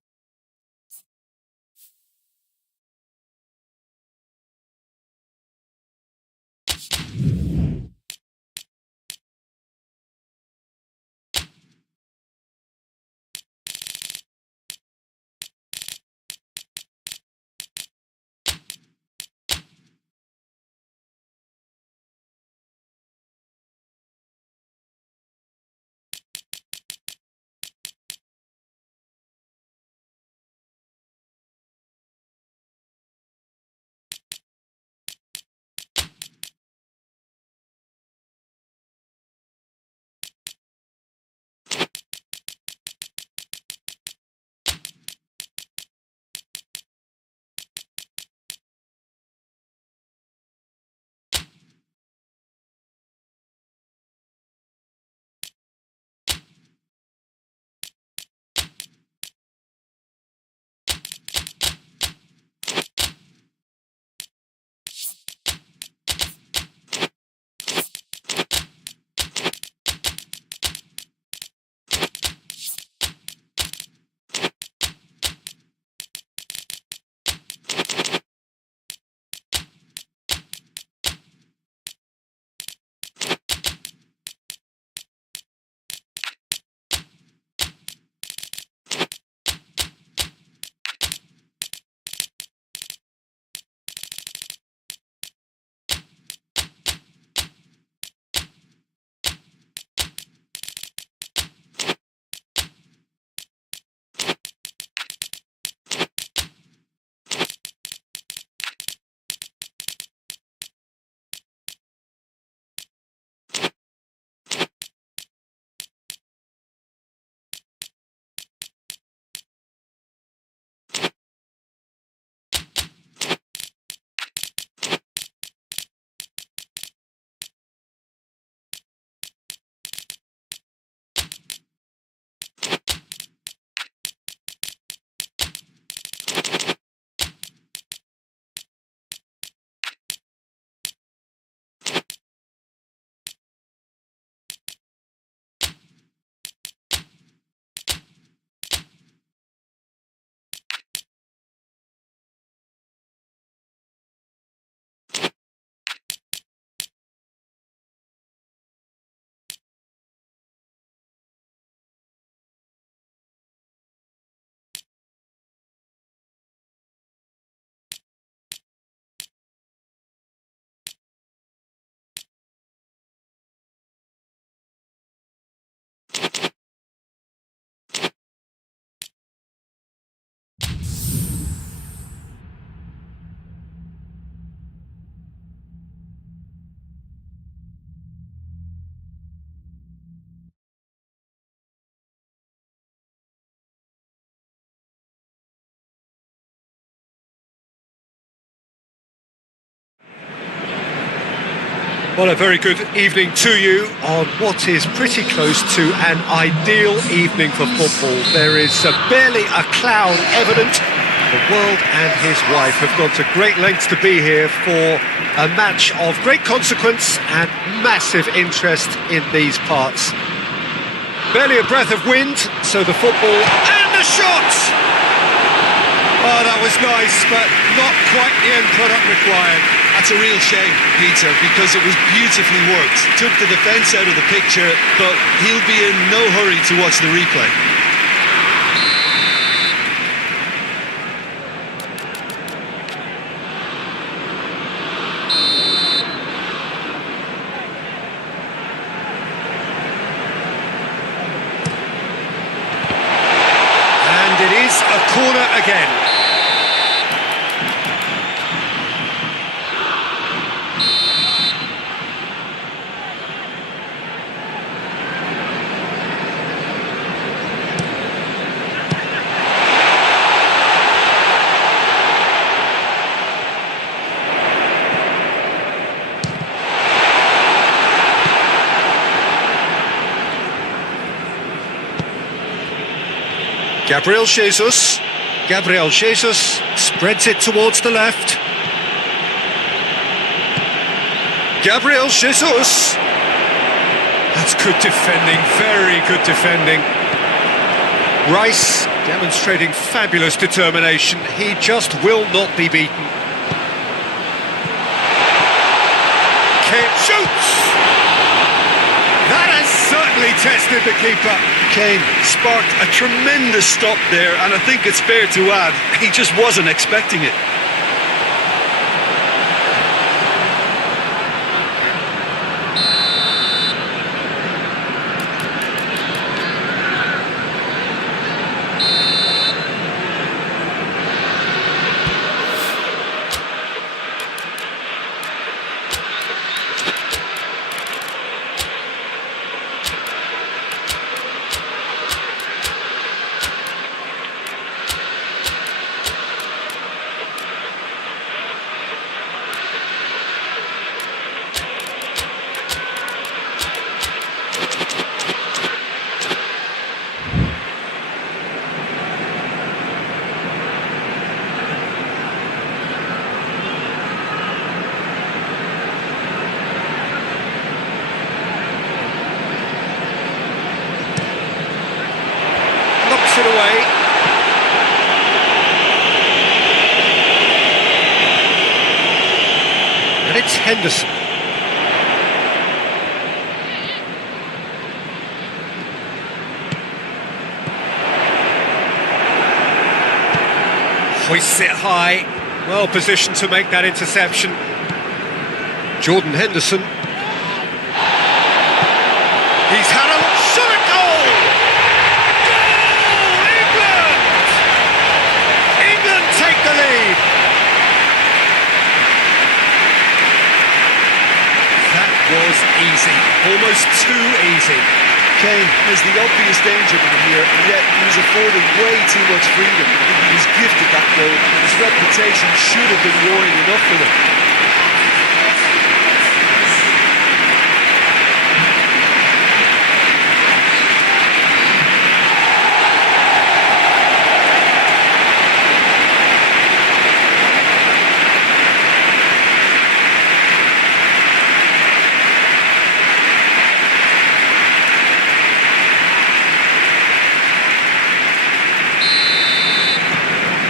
Well, a very good evening to you on what is pretty close to an ideal evening for football. There is barely a cloud evident. The world and his wife have gone to great lengths to be here for a match of great consequence and massive interest in these parts. Barely a breath of wind, so the football and the shot! Oh, that was nice, but not quite the end product required. That's a real shame, Peter, because it was beautifully worked. Took the defence out of the picture, but he'll be in no hurry to watch the replay. And it is a corner again. Gabriel Jesus spreads it towards the left. Gabriel Jesus. That's good defending, very good defending. Rice demonstrating fabulous determination. He just will not be beaten. Kane shoots! That has certainly tested the keeper. Kane sparked a tremendous stop there, and I think it's fair to add, he just wasn't expecting it. It away. And it's Henderson. Hoists it high. Well positioned to make that interception. Jordan Henderson. He's had a shot at goal! Take the lead. That was easy, almost too easy. Kane has the obvious danger man here, and yet he was afforded way too much freedom. I think he was gifted that goal, and his reputation should have been roaring enough for them.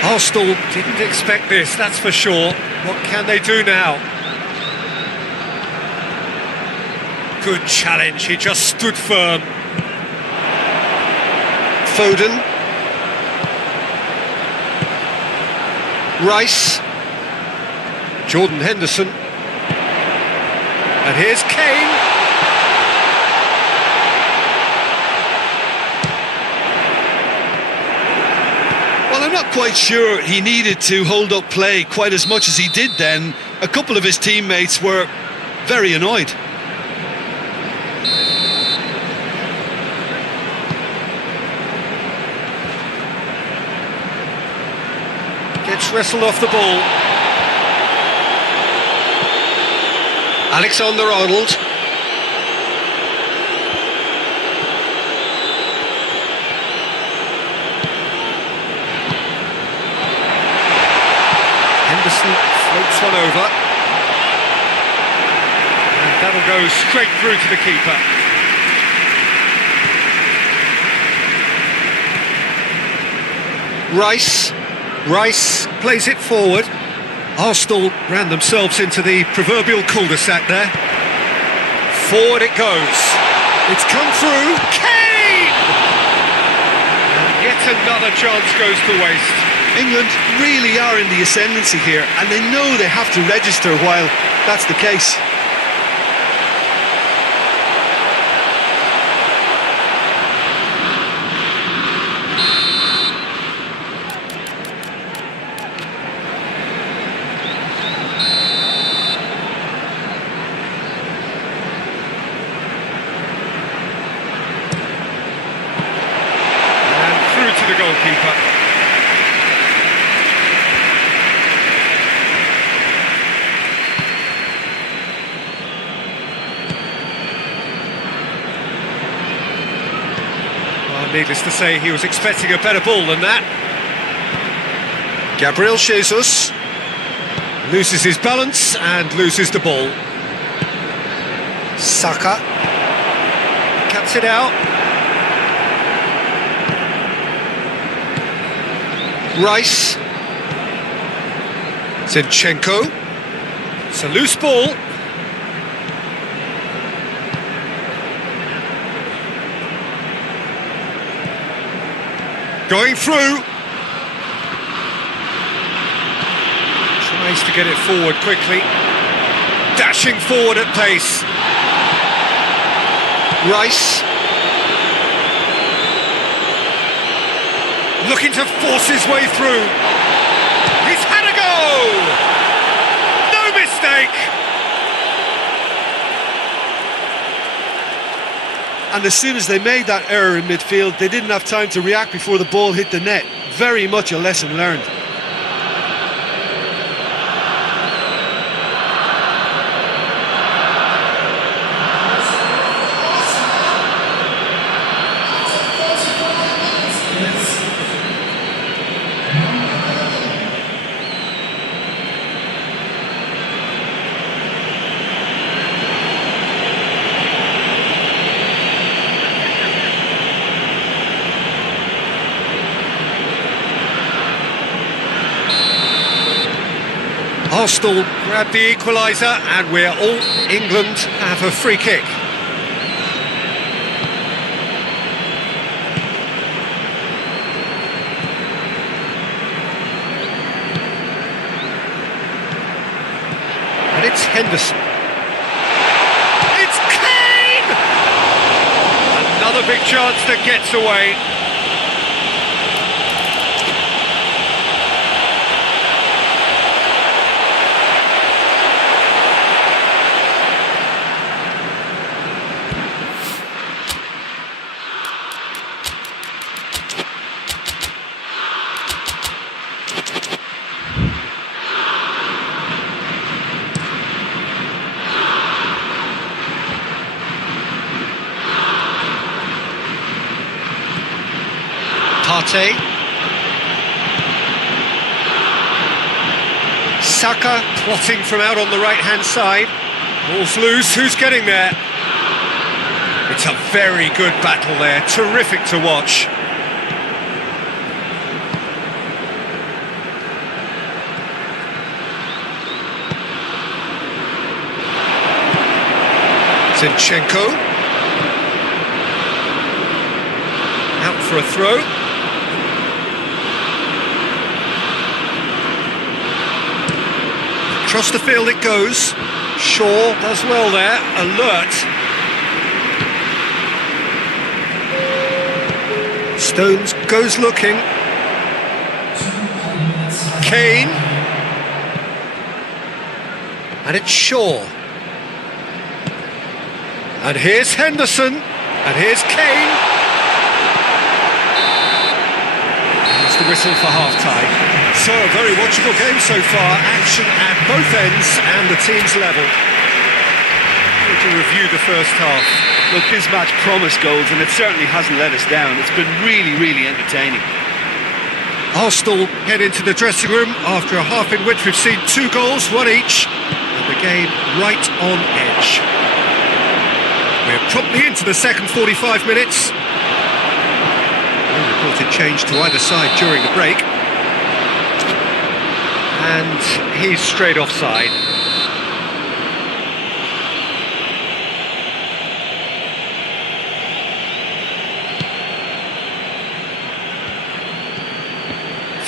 Arsenal didn't expect this, that's for sure. What can they do now? Good challenge, he just stood firm. Foden. Rice. Jordan Henderson. And here's Kane. I'm not quite sure he needed to hold up play quite as much as he did then. A couple of his teammates were very annoyed. Gets wrestled off the ball. Alexander-Arnold. Henderson floats one over. And that'll go straight through to the keeper. Rice plays it forward. Arsenal ran themselves into the proverbial cul-de-sac there. Forward it goes. It's come through. Kane! And yet another chance goes to waste. England really are in the ascendancy here, and they know they have to register while that's the case. The goalkeeper. Well, needless to say, he was expecting a better ball than that. Gabriel Jesus loses his balance and loses the ball. Saka cuts it out. Rice, Zinchenko, it's a loose ball. Going through. Tries to get it forward quickly. Dashing forward at pace. Rice. Looking to force his way through. He's had a go! No mistake! And as soon as they made that error in midfield, they didn't have time to react before the ball hit the net. Very much a lesson learned. Arsenal grab the equaliser, and we're all England have a free kick. And it's Henderson. It's Kane! Another big chance that gets away. Partey. Saka plotting from out on the right-hand side. Ball's loose, who's getting there? It's a very good battle there, terrific to watch. Zinchenko. Out for a throw. Across the field it goes. Shaw does well there, alert. Stones goes looking. Kane. And it's Shaw. And here's Henderson. And here's Kane. There's the whistle for half-time. So, a very watchable game so far. Action at both ends and the teams level. to review the first half? Look, this match promised goals, and it certainly hasn't let us down. It's been really, really entertaining. Arsenal head into the dressing room after a half in which we've seen 2 goals, 1 each, and the game right on edge. We're promptly into the second 45 minutes. No reported change to either side during the break. And he's straight offside.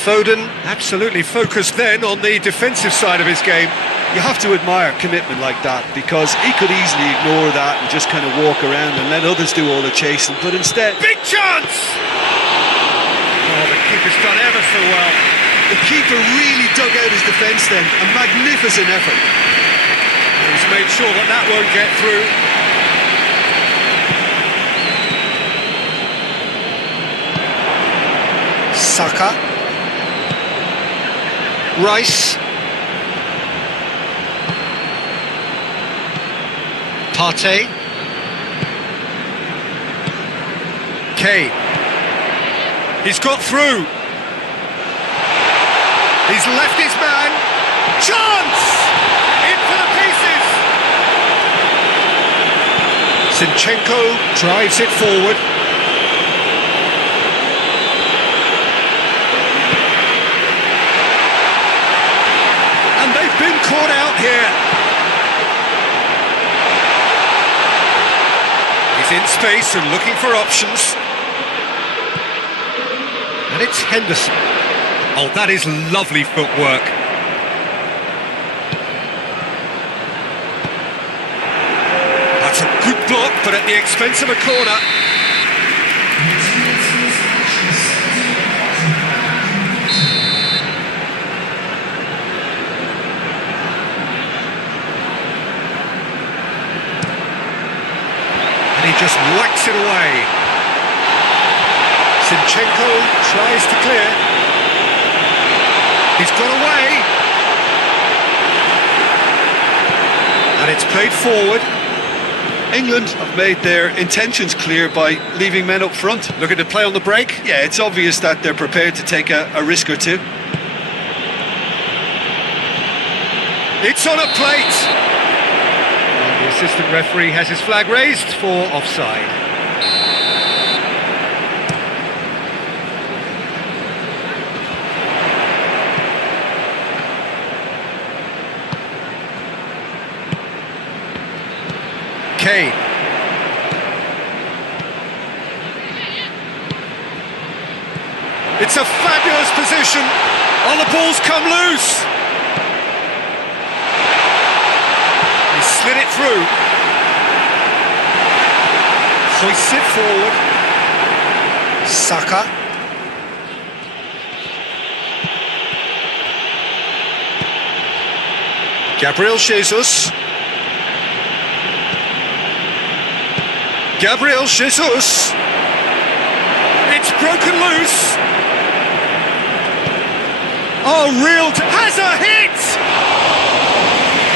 Foden absolutely focused then on the defensive side of his game. You have to admire commitment like that, because he could easily ignore that and just kind of walk around and let others do all the chasing, but instead... Big chance! Oh, the keeper's done ever so well. The keeper really dug out his defence then, a magnificent effort. He's made sure that that won't get through. Saka. Rice. Partey. Kane. He's got through. He's left his man. Chance! In for the pieces. Zinchenko drives it forward. And they've been caught out here. He's in space and looking for options. And it's Henderson. Oh, that is lovely footwork. That's a good block, but at the expense of a corner. And he just whacks it away. Zinchenko tries to clear. He's got away. And it's played forward. England have made their intentions clear by leaving men up front. Looking to play on the break. Yeah, it's obvious that they're prepared to take a risk or two. It's on a plate. And the assistant referee has his flag raised for offside. Kane. It's a fabulous position. Oh, the ball's come loose. He slid it through. Hoists it forward. Saka. Gabriel Jesus. Gabriel Jesus. It's broken loose. Oh, has a hit!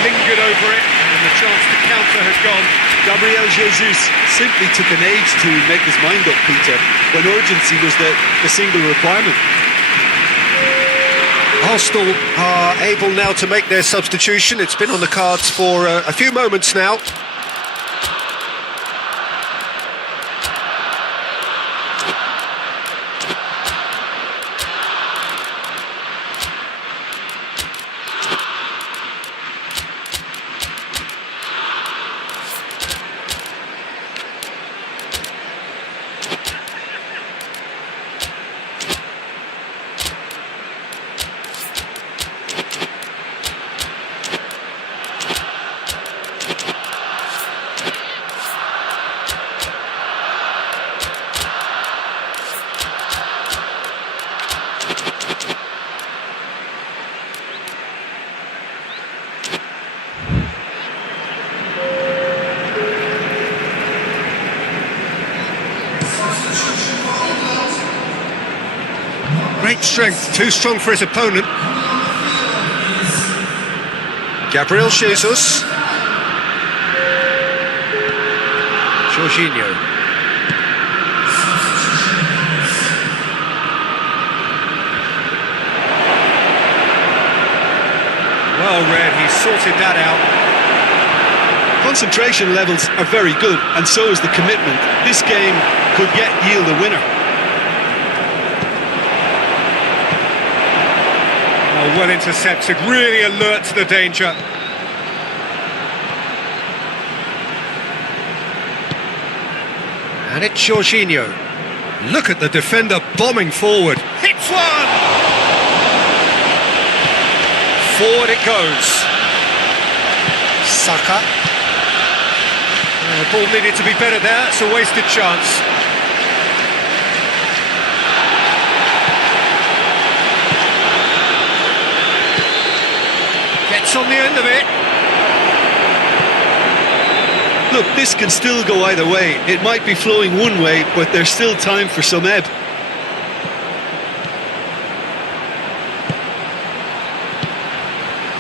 Lingered over it, and the chance to counter has gone. Gabriel Jesus simply took an age to make his mind up, Peter, when urgency was the single requirement. Arsenal are able now to make their substitution. It's been on the cards for a few moments now. Great strength, too strong for his opponent. Gabriel Jesus. Jorginho. Well read, he sorted that out. Concentration levels are very good, and so is the commitment. This game could yet yield a winner. Oh, well intercepted, really alert to the danger. And it's Jorginho. Look at the defender bombing forward. Hits one! Forward it goes. Saka. The ball needed to be better there, it's a wasted chance. Gets on the end of it. Look, this can still go either way. It might be flowing one way, but there's still time for some ebb.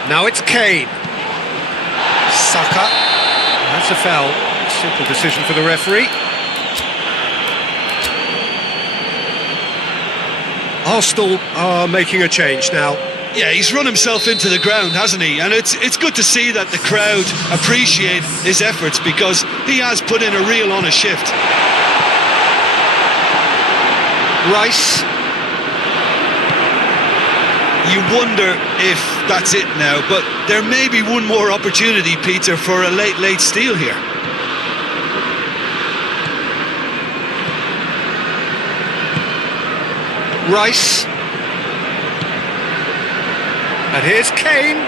Now it's Kane. Saka. That's a foul. Simple decision for the referee. Arsenal are making a change now. Yeah, he's run himself into the ground, hasn't he? And it's good to see that the crowd appreciate his efforts, because he has put in a real honest shift. Rice. You wonder if that's it now, but there may be one more opportunity, Peter, for a late steal here. Rice. And here's Kane.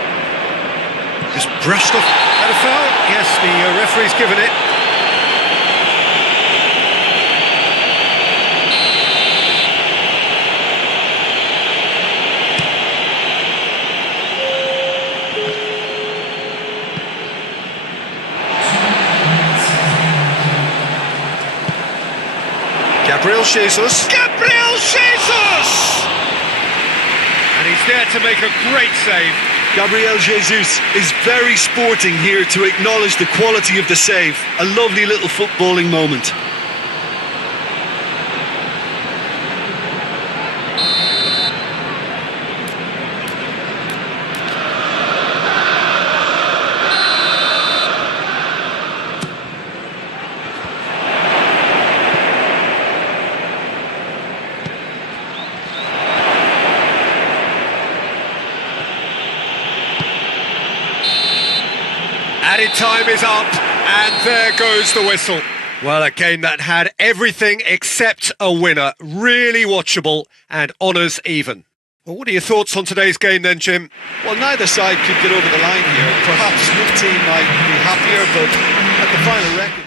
Just brushed off. That a foul? Yes, the referee's given it. Gabriel Jesus. Gabriel Jesus! And he's there to make a great save. Gabriel Jesus is very sporting here to acknowledge the quality of the save. A lovely little footballing moment. Added time is up, and there goes the whistle. Well, a game that had everything except a winner. Really watchable and honours even. Well, what are your thoughts on today's game then, Jim? Well, neither side could get over the line here. Perhaps one team might be happier, but at the final record...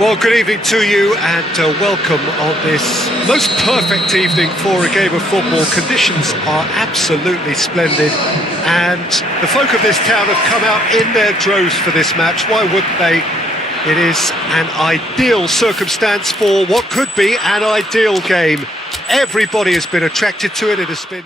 Well, good evening to you and welcome on this most perfect evening for a game of football. Conditions are absolutely splendid and the folk of this town have come out in their droves for this match. Why wouldn't they? It is an ideal circumstance for what could be an ideal game. Everybody has been attracted to it. It has been...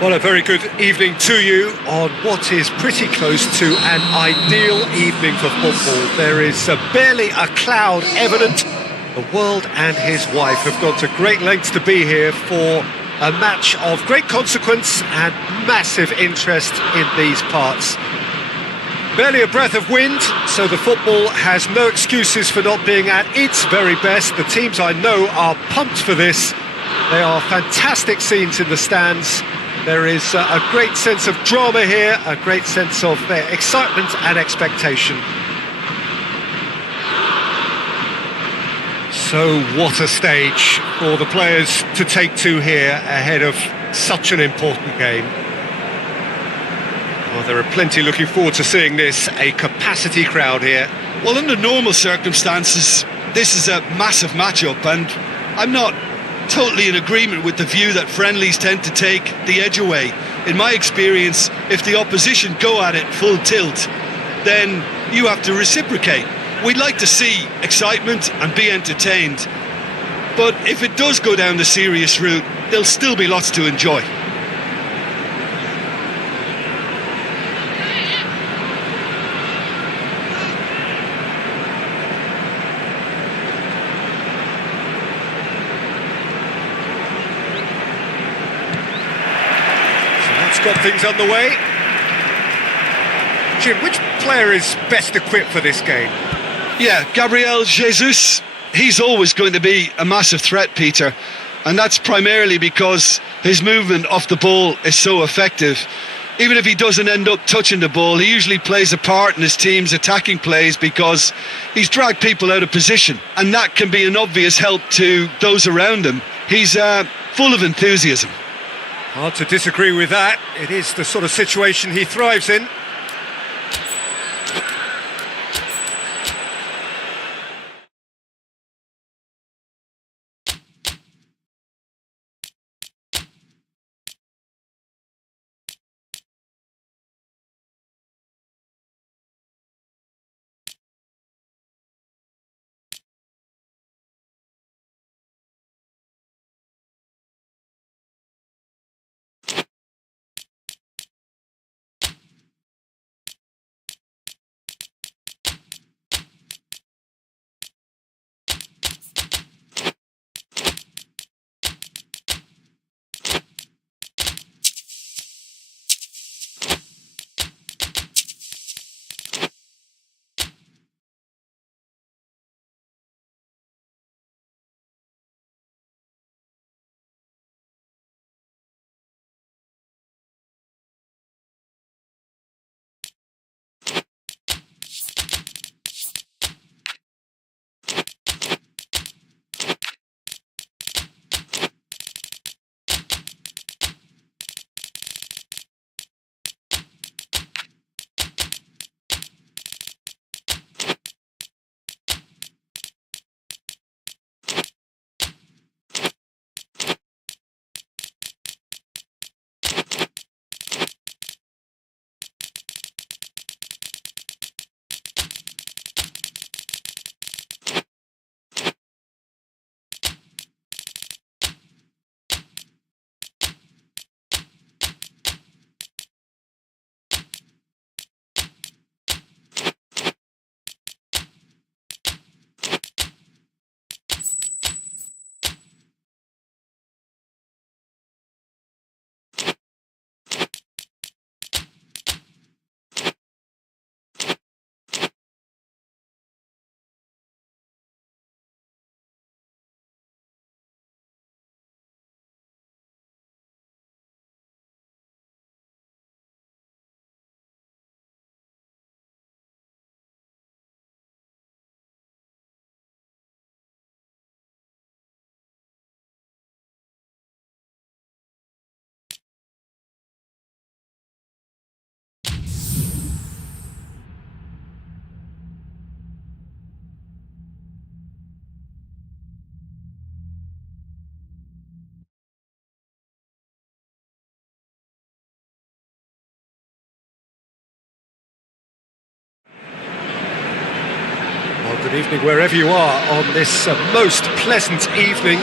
Well, a very good evening to you on what is pretty close to an ideal evening for football. There is barely a cloud evident. The world and his wife have gone to great lengths to be here for a match of great consequence and massive interest in these parts. Barely a breath of wind, so the football has no excuses for not being at its very best. The teams I know are pumped for this. They are fantastic scenes in the stands. There is a great sense of drama here, a great sense of excitement and expectation. So what a stage for the players to take to here ahead of such an important game. Well, there are plenty looking forward to seeing this, a capacity crowd here. Well, under normal circumstances, this is a massive matchup, and I'm not totally in agreement with the view that friendlies tend to take the edge away. In my experience, if the opposition go at it full tilt, then you have to reciprocate. We'd like to see excitement and be entertained, but if it does go down the serious route, there'll still be lots to enjoy. Got things underway. Jim, which player is best equipped for this game? Yeah, Gabriel Jesus, he's always going to be a massive threat, Peter, and that's primarily because his movement off the ball is so effective. Even if he doesn't end up touching the ball, he usually plays a part in his team's attacking plays because he's dragged people out of position, and that can be an obvious help to those around him. He's full of enthusiasm. Hard to disagree with that. It is the sort of situation he thrives in. Good evening wherever you are on this most pleasant evening.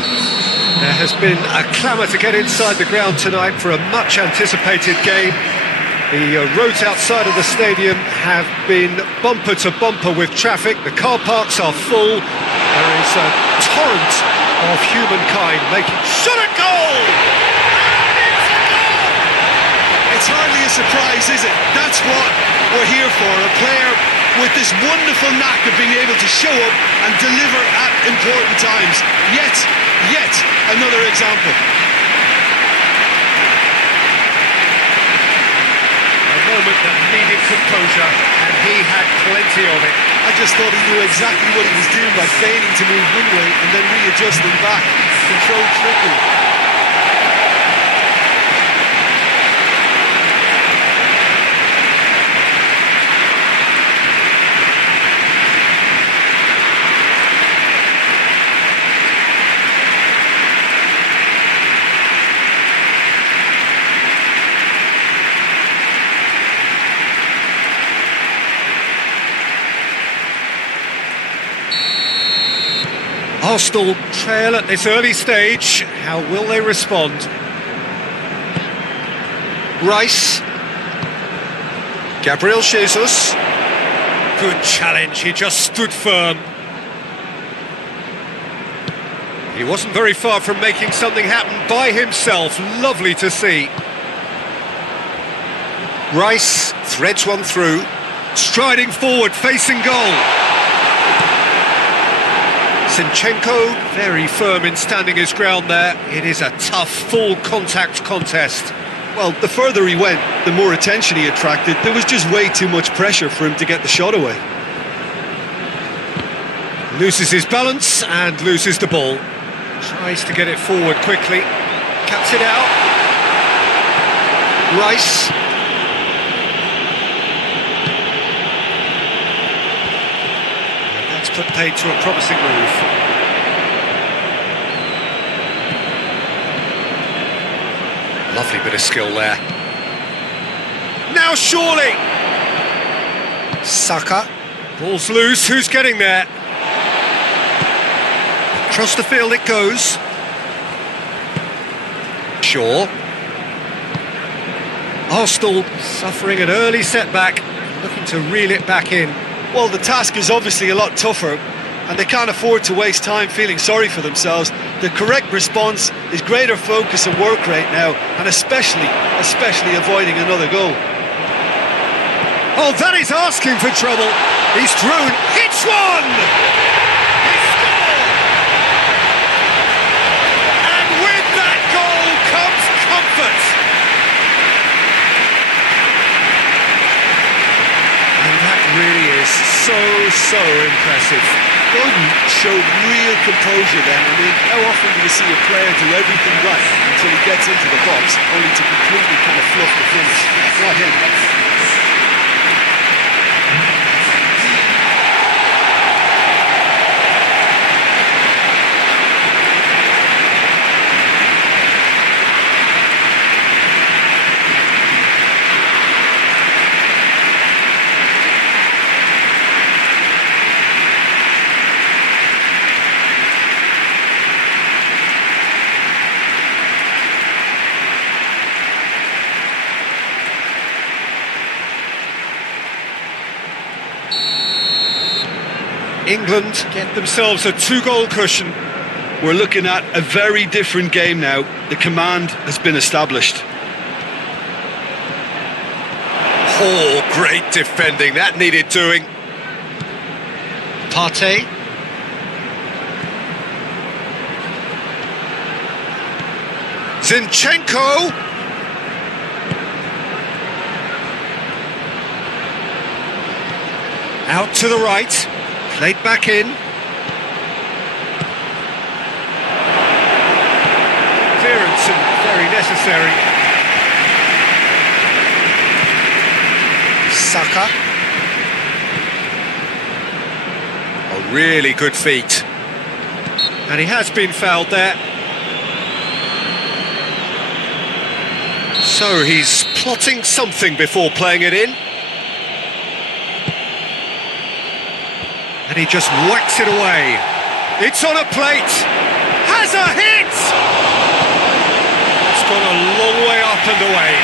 There has been a clamour to get inside the ground tonight for a much anticipated game. The roads outside of the stadium have been bumper to bumper with traffic. The car parks are full. There is a torrent of humankind making... Shot at goal! And it's a goal! It's hardly a surprise, is it? That's what we're here for. A player with this wonderful knack of being able to show up and deliver at important times. Yet another example. A moment that needed composure, and he had plenty of it. I just thought he knew exactly what he was doing by feigning to move one way and then readjusting back. Controlled trickery. Arsenal trail at this early stage. How will they respond? Rice. Gabriel Jesus. Good challenge, he just stood firm. He wasn't very far from making something happen by himself. Lovely to see. Rice threads one through. Striding forward, facing goal. Zinchenko, very firm in standing his ground there. It is a tough, full contact contest. Well, the further he went, the more attention he attracted. There was just way too much pressure for him to get the shot away. Loses his balance and loses the ball. Tries to get it forward quickly. Cuts it out. Rice. Put paid to a promising move. Lovely bit of skill there. Now surely! Saka. Ball's loose, who's getting there? Across the field it goes. Shaw. Arsenal suffering an early setback, looking to reel it back in. Well, the task is obviously a lot tougher, and they can't afford to waste time feeling sorry for themselves. The correct response is greater focus and work rate now, and especially avoiding another goal. Oh, that is asking for trouble. He's through, hits one! He scored! And with that goal comes comfort. And that really is so impressive. Gordon showed real composure then. I mean, how often do you see a player do everything right until he gets into the box, only to completely kind of fluff the finish? Not him. England get themselves a 2-goal cushion. We're looking at a very different game now. The command has been established. Oh, great defending. That needed doing. Partey. Zinchenko. Out to the right. Played back in. Clearance and very necessary. Saka. A really good feat. And he has been fouled there. So he's plotting something before playing it in. And he just whacks it away. It's on a plate. Has a hit! It's gone a long way up and away.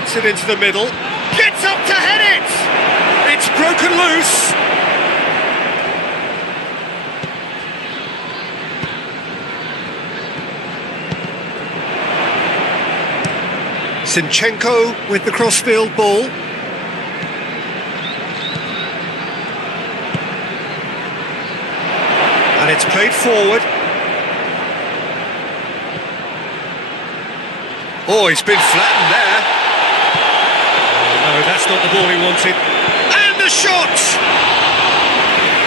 Gets it into the middle. Gets up to head it! It's broken loose. Zinchenko with the crossfield ball. And it's played forward. Oh, he's been flattened there. Oh no, that's not the ball he wanted. And the shot!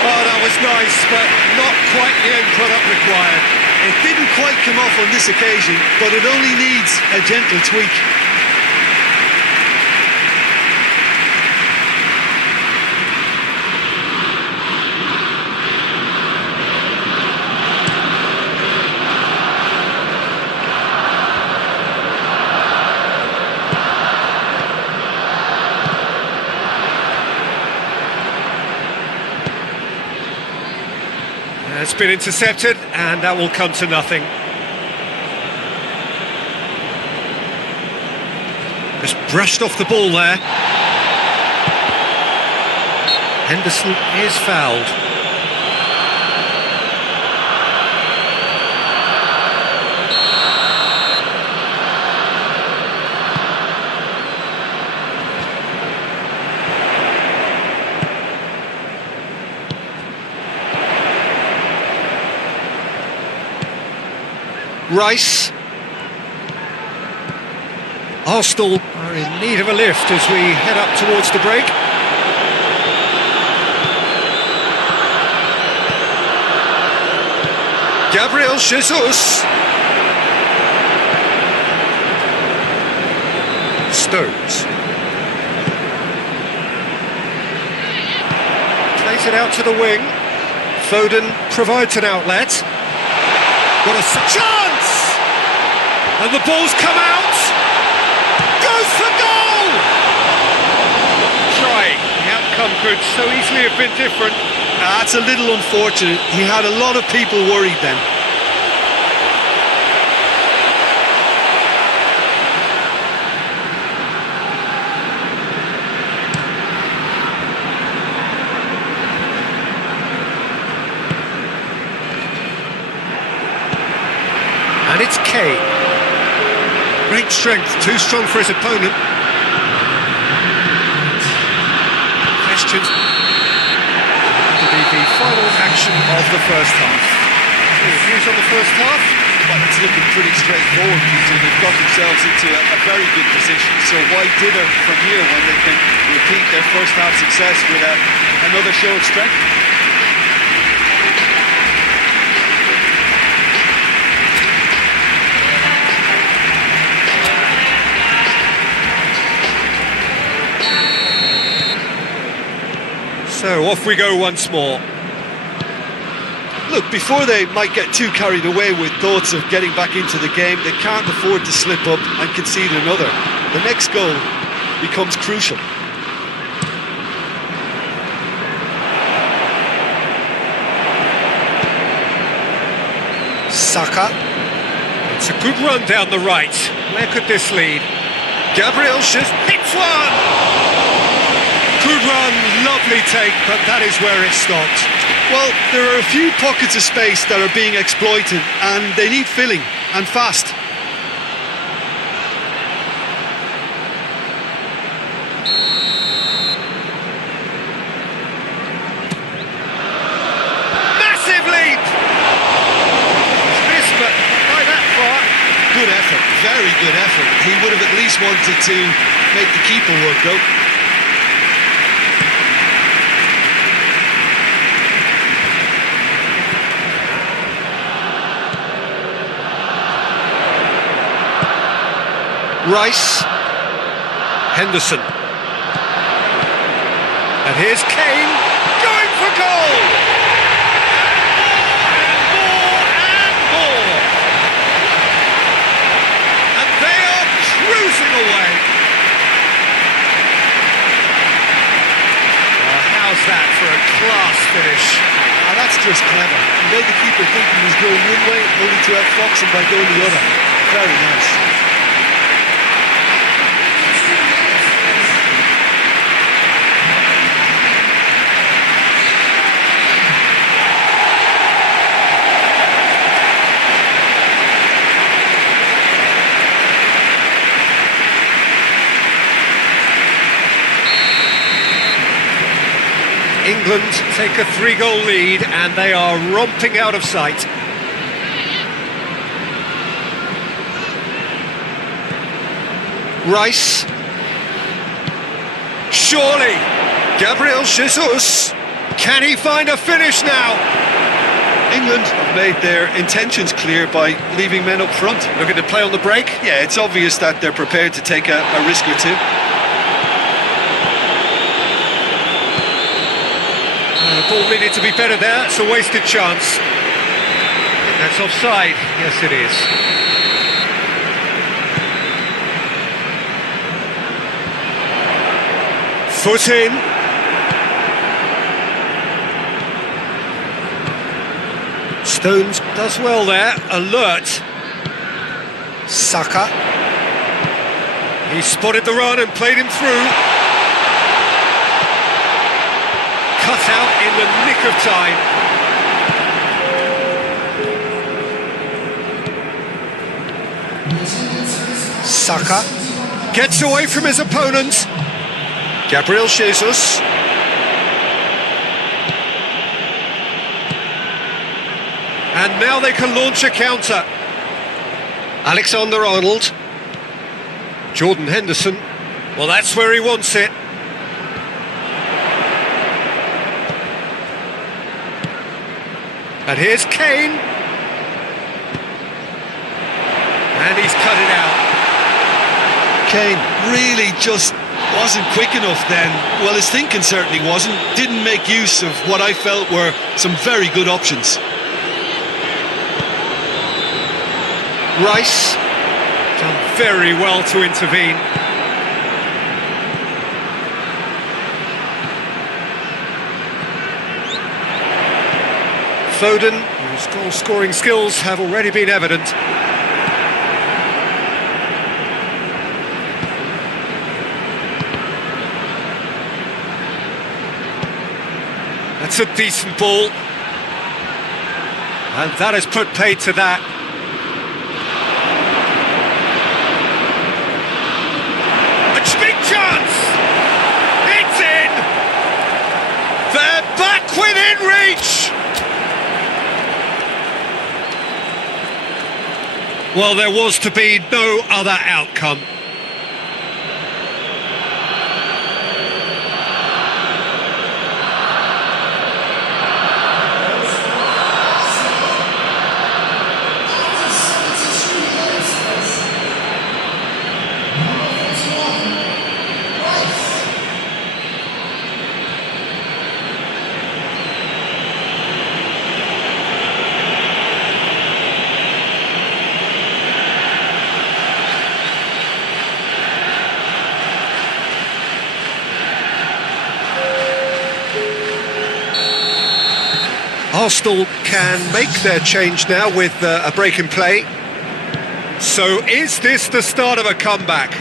Oh, that was nice, but not quite the end product required. It didn't quite come off on this occasion, but it only needs a gentle tweak. It's been intercepted, and that will come to nothing. Just brushed off the ball there. Henderson is fouled. Rice. Arsenal are in need of a lift as we head up towards the break. Gabriel Jesus. Stones. Plays it out to the wing. Foden provides an outlet. What a chance! And the ball's come out! Goes for goal! Try. The outcome could so easily have been different. That's a little unfortunate. He had a lot of people worried then. And it's Kane. Great strength, too strong for his opponent. Questions. That'll be the final action of the first half. Any views on the first half? Well, it's looking pretty straightforward, Peter. They've got themselves into a very good position, so why dither from here when they can repeat their first half success with another show of strength? So off we go once more. Look, before they might get too carried away with thoughts of getting back into the game, they can't afford to slip up and concede another. The next goal becomes crucial. Saka. It's a good run down the right. Where could this lead? Gabriel just hits one! Good run, lovely take, but that is where it stopped. Well, there are a few pockets of space that are being exploited, and they need filling, and fast. Massive leap! Missed, but not by that far. Good effort, very good effort. He would have at least wanted to make the keeper work, though. Rice. Henderson. And here's Kane going for goal! And more and more! just clever. He made the keeper think he was going one way, only to outfox him by going the other. Very nice. England take a 3-goal lead and they are romping out of sight. Rice. Surely. Gabriel Jesus. Can he find a finish now? England have made their intentions clear by leaving men up front. Looking to play on the break. Yeah, it's obvious that they're prepared to take a risk or two. The ball needed to be better there. It's a wasted chance. That's offside. Yes, it is. Foot in. Stones does well there. Alert. Saka. He spotted the run and played him through. Cut out in the nick of time. Saka gets away from his opponent. Gabriel Jesus. And now they can launch a counter. Alexander-Arnold. Jordan Henderson. Well, that's where he wants it. And here's Kane. And he's cut it out. Kane really just wasn't quick enough then. Well, his thinking certainly wasn't. Didn't make use of what I felt were some very good options. Rice done very well to intervene. Foden, whose goal-scoring skills have already been evident. That's a decent ball. And that has put paid to that. A big chance! It's in! They're back within reach! Well, there was to be no other outcome. Arsenal can make their change now with a break in play. So is this the start of a comeback?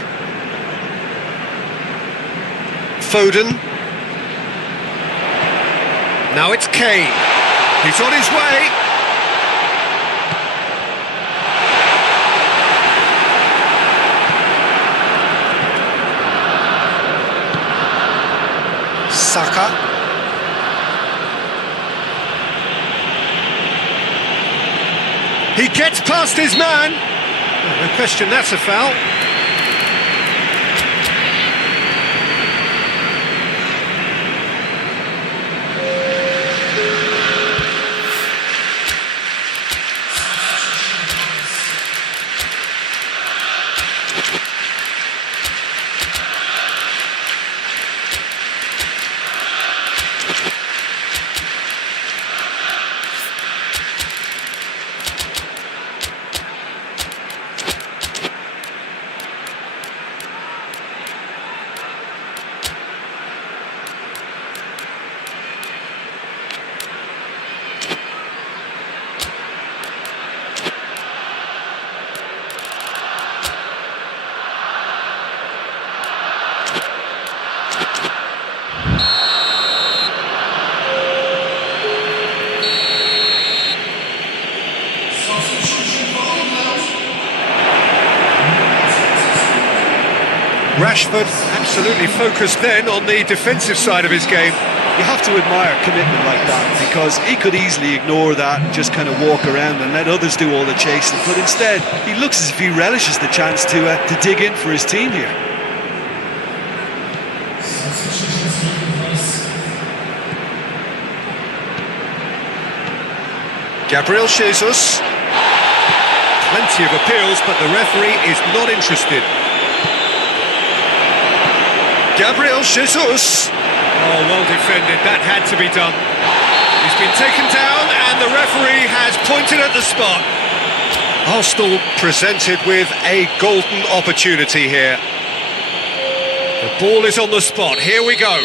Foden. Now it's Kane. He's on his way. Saka. He gets past his man. No question, that's a foul. Rashford absolutely focused then on the defensive side of his game. You have to admire commitment like that, because he could easily ignore that and just kind of walk around and let others do all the chasing, but instead he looks as if he relishes the chance to dig in for his team here. Gabriel Jesus. Plenty of appeals, but the referee is not interested. Gabriel Jesus. Oh, well defended. That had to be done. He's been taken down and the referee has pointed at the spot. Arsenal presented with a golden opportunity here. The ball is on the spot. Here we go.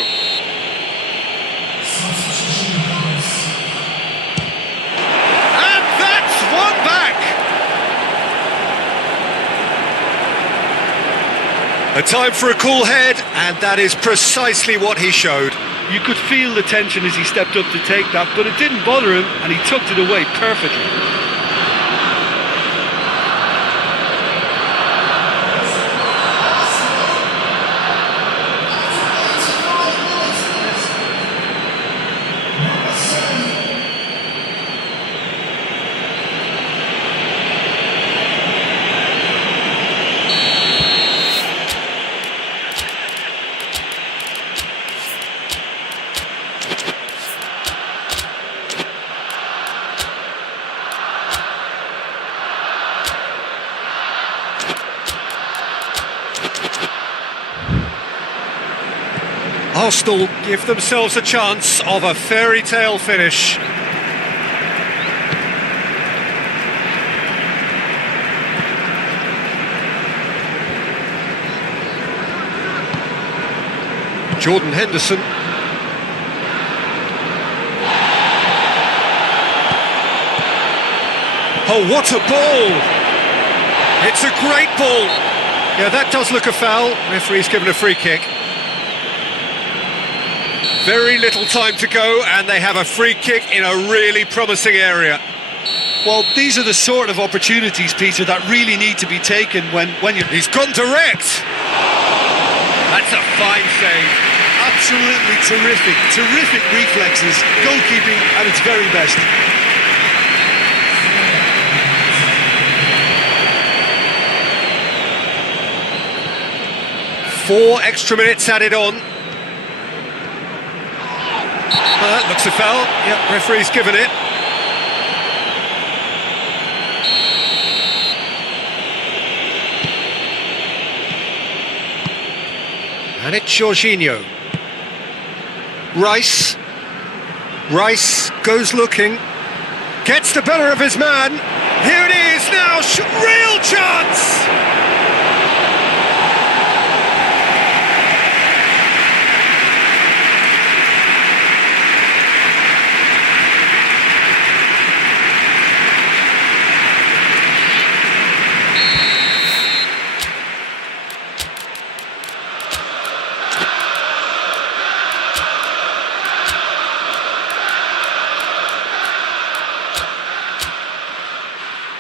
And that's one back. A time for a cool head, and that is precisely what he showed. You could feel the tension as he stepped up to take that, but it didn't bother him and he tucked it away perfectly. Arsenal give themselves a chance of a fairy tale finish. Jordan Henderson. Oh, what a ball! It's a great ball! Yeah, that does look a foul. Referee's given a free kick. Very little time to go, and they have a free kick in a really promising area. Well, these are the sort of opportunities, Peter, that really need to be taken when you're... He's gone direct! That's a fine save. Absolutely terrific reflexes, goalkeeping at its very best. Four extra minutes added on. Looks a foul. Yep, referee's given it. And it's Jorginho. Rice goes looking. Gets the better of his man. Here it is now.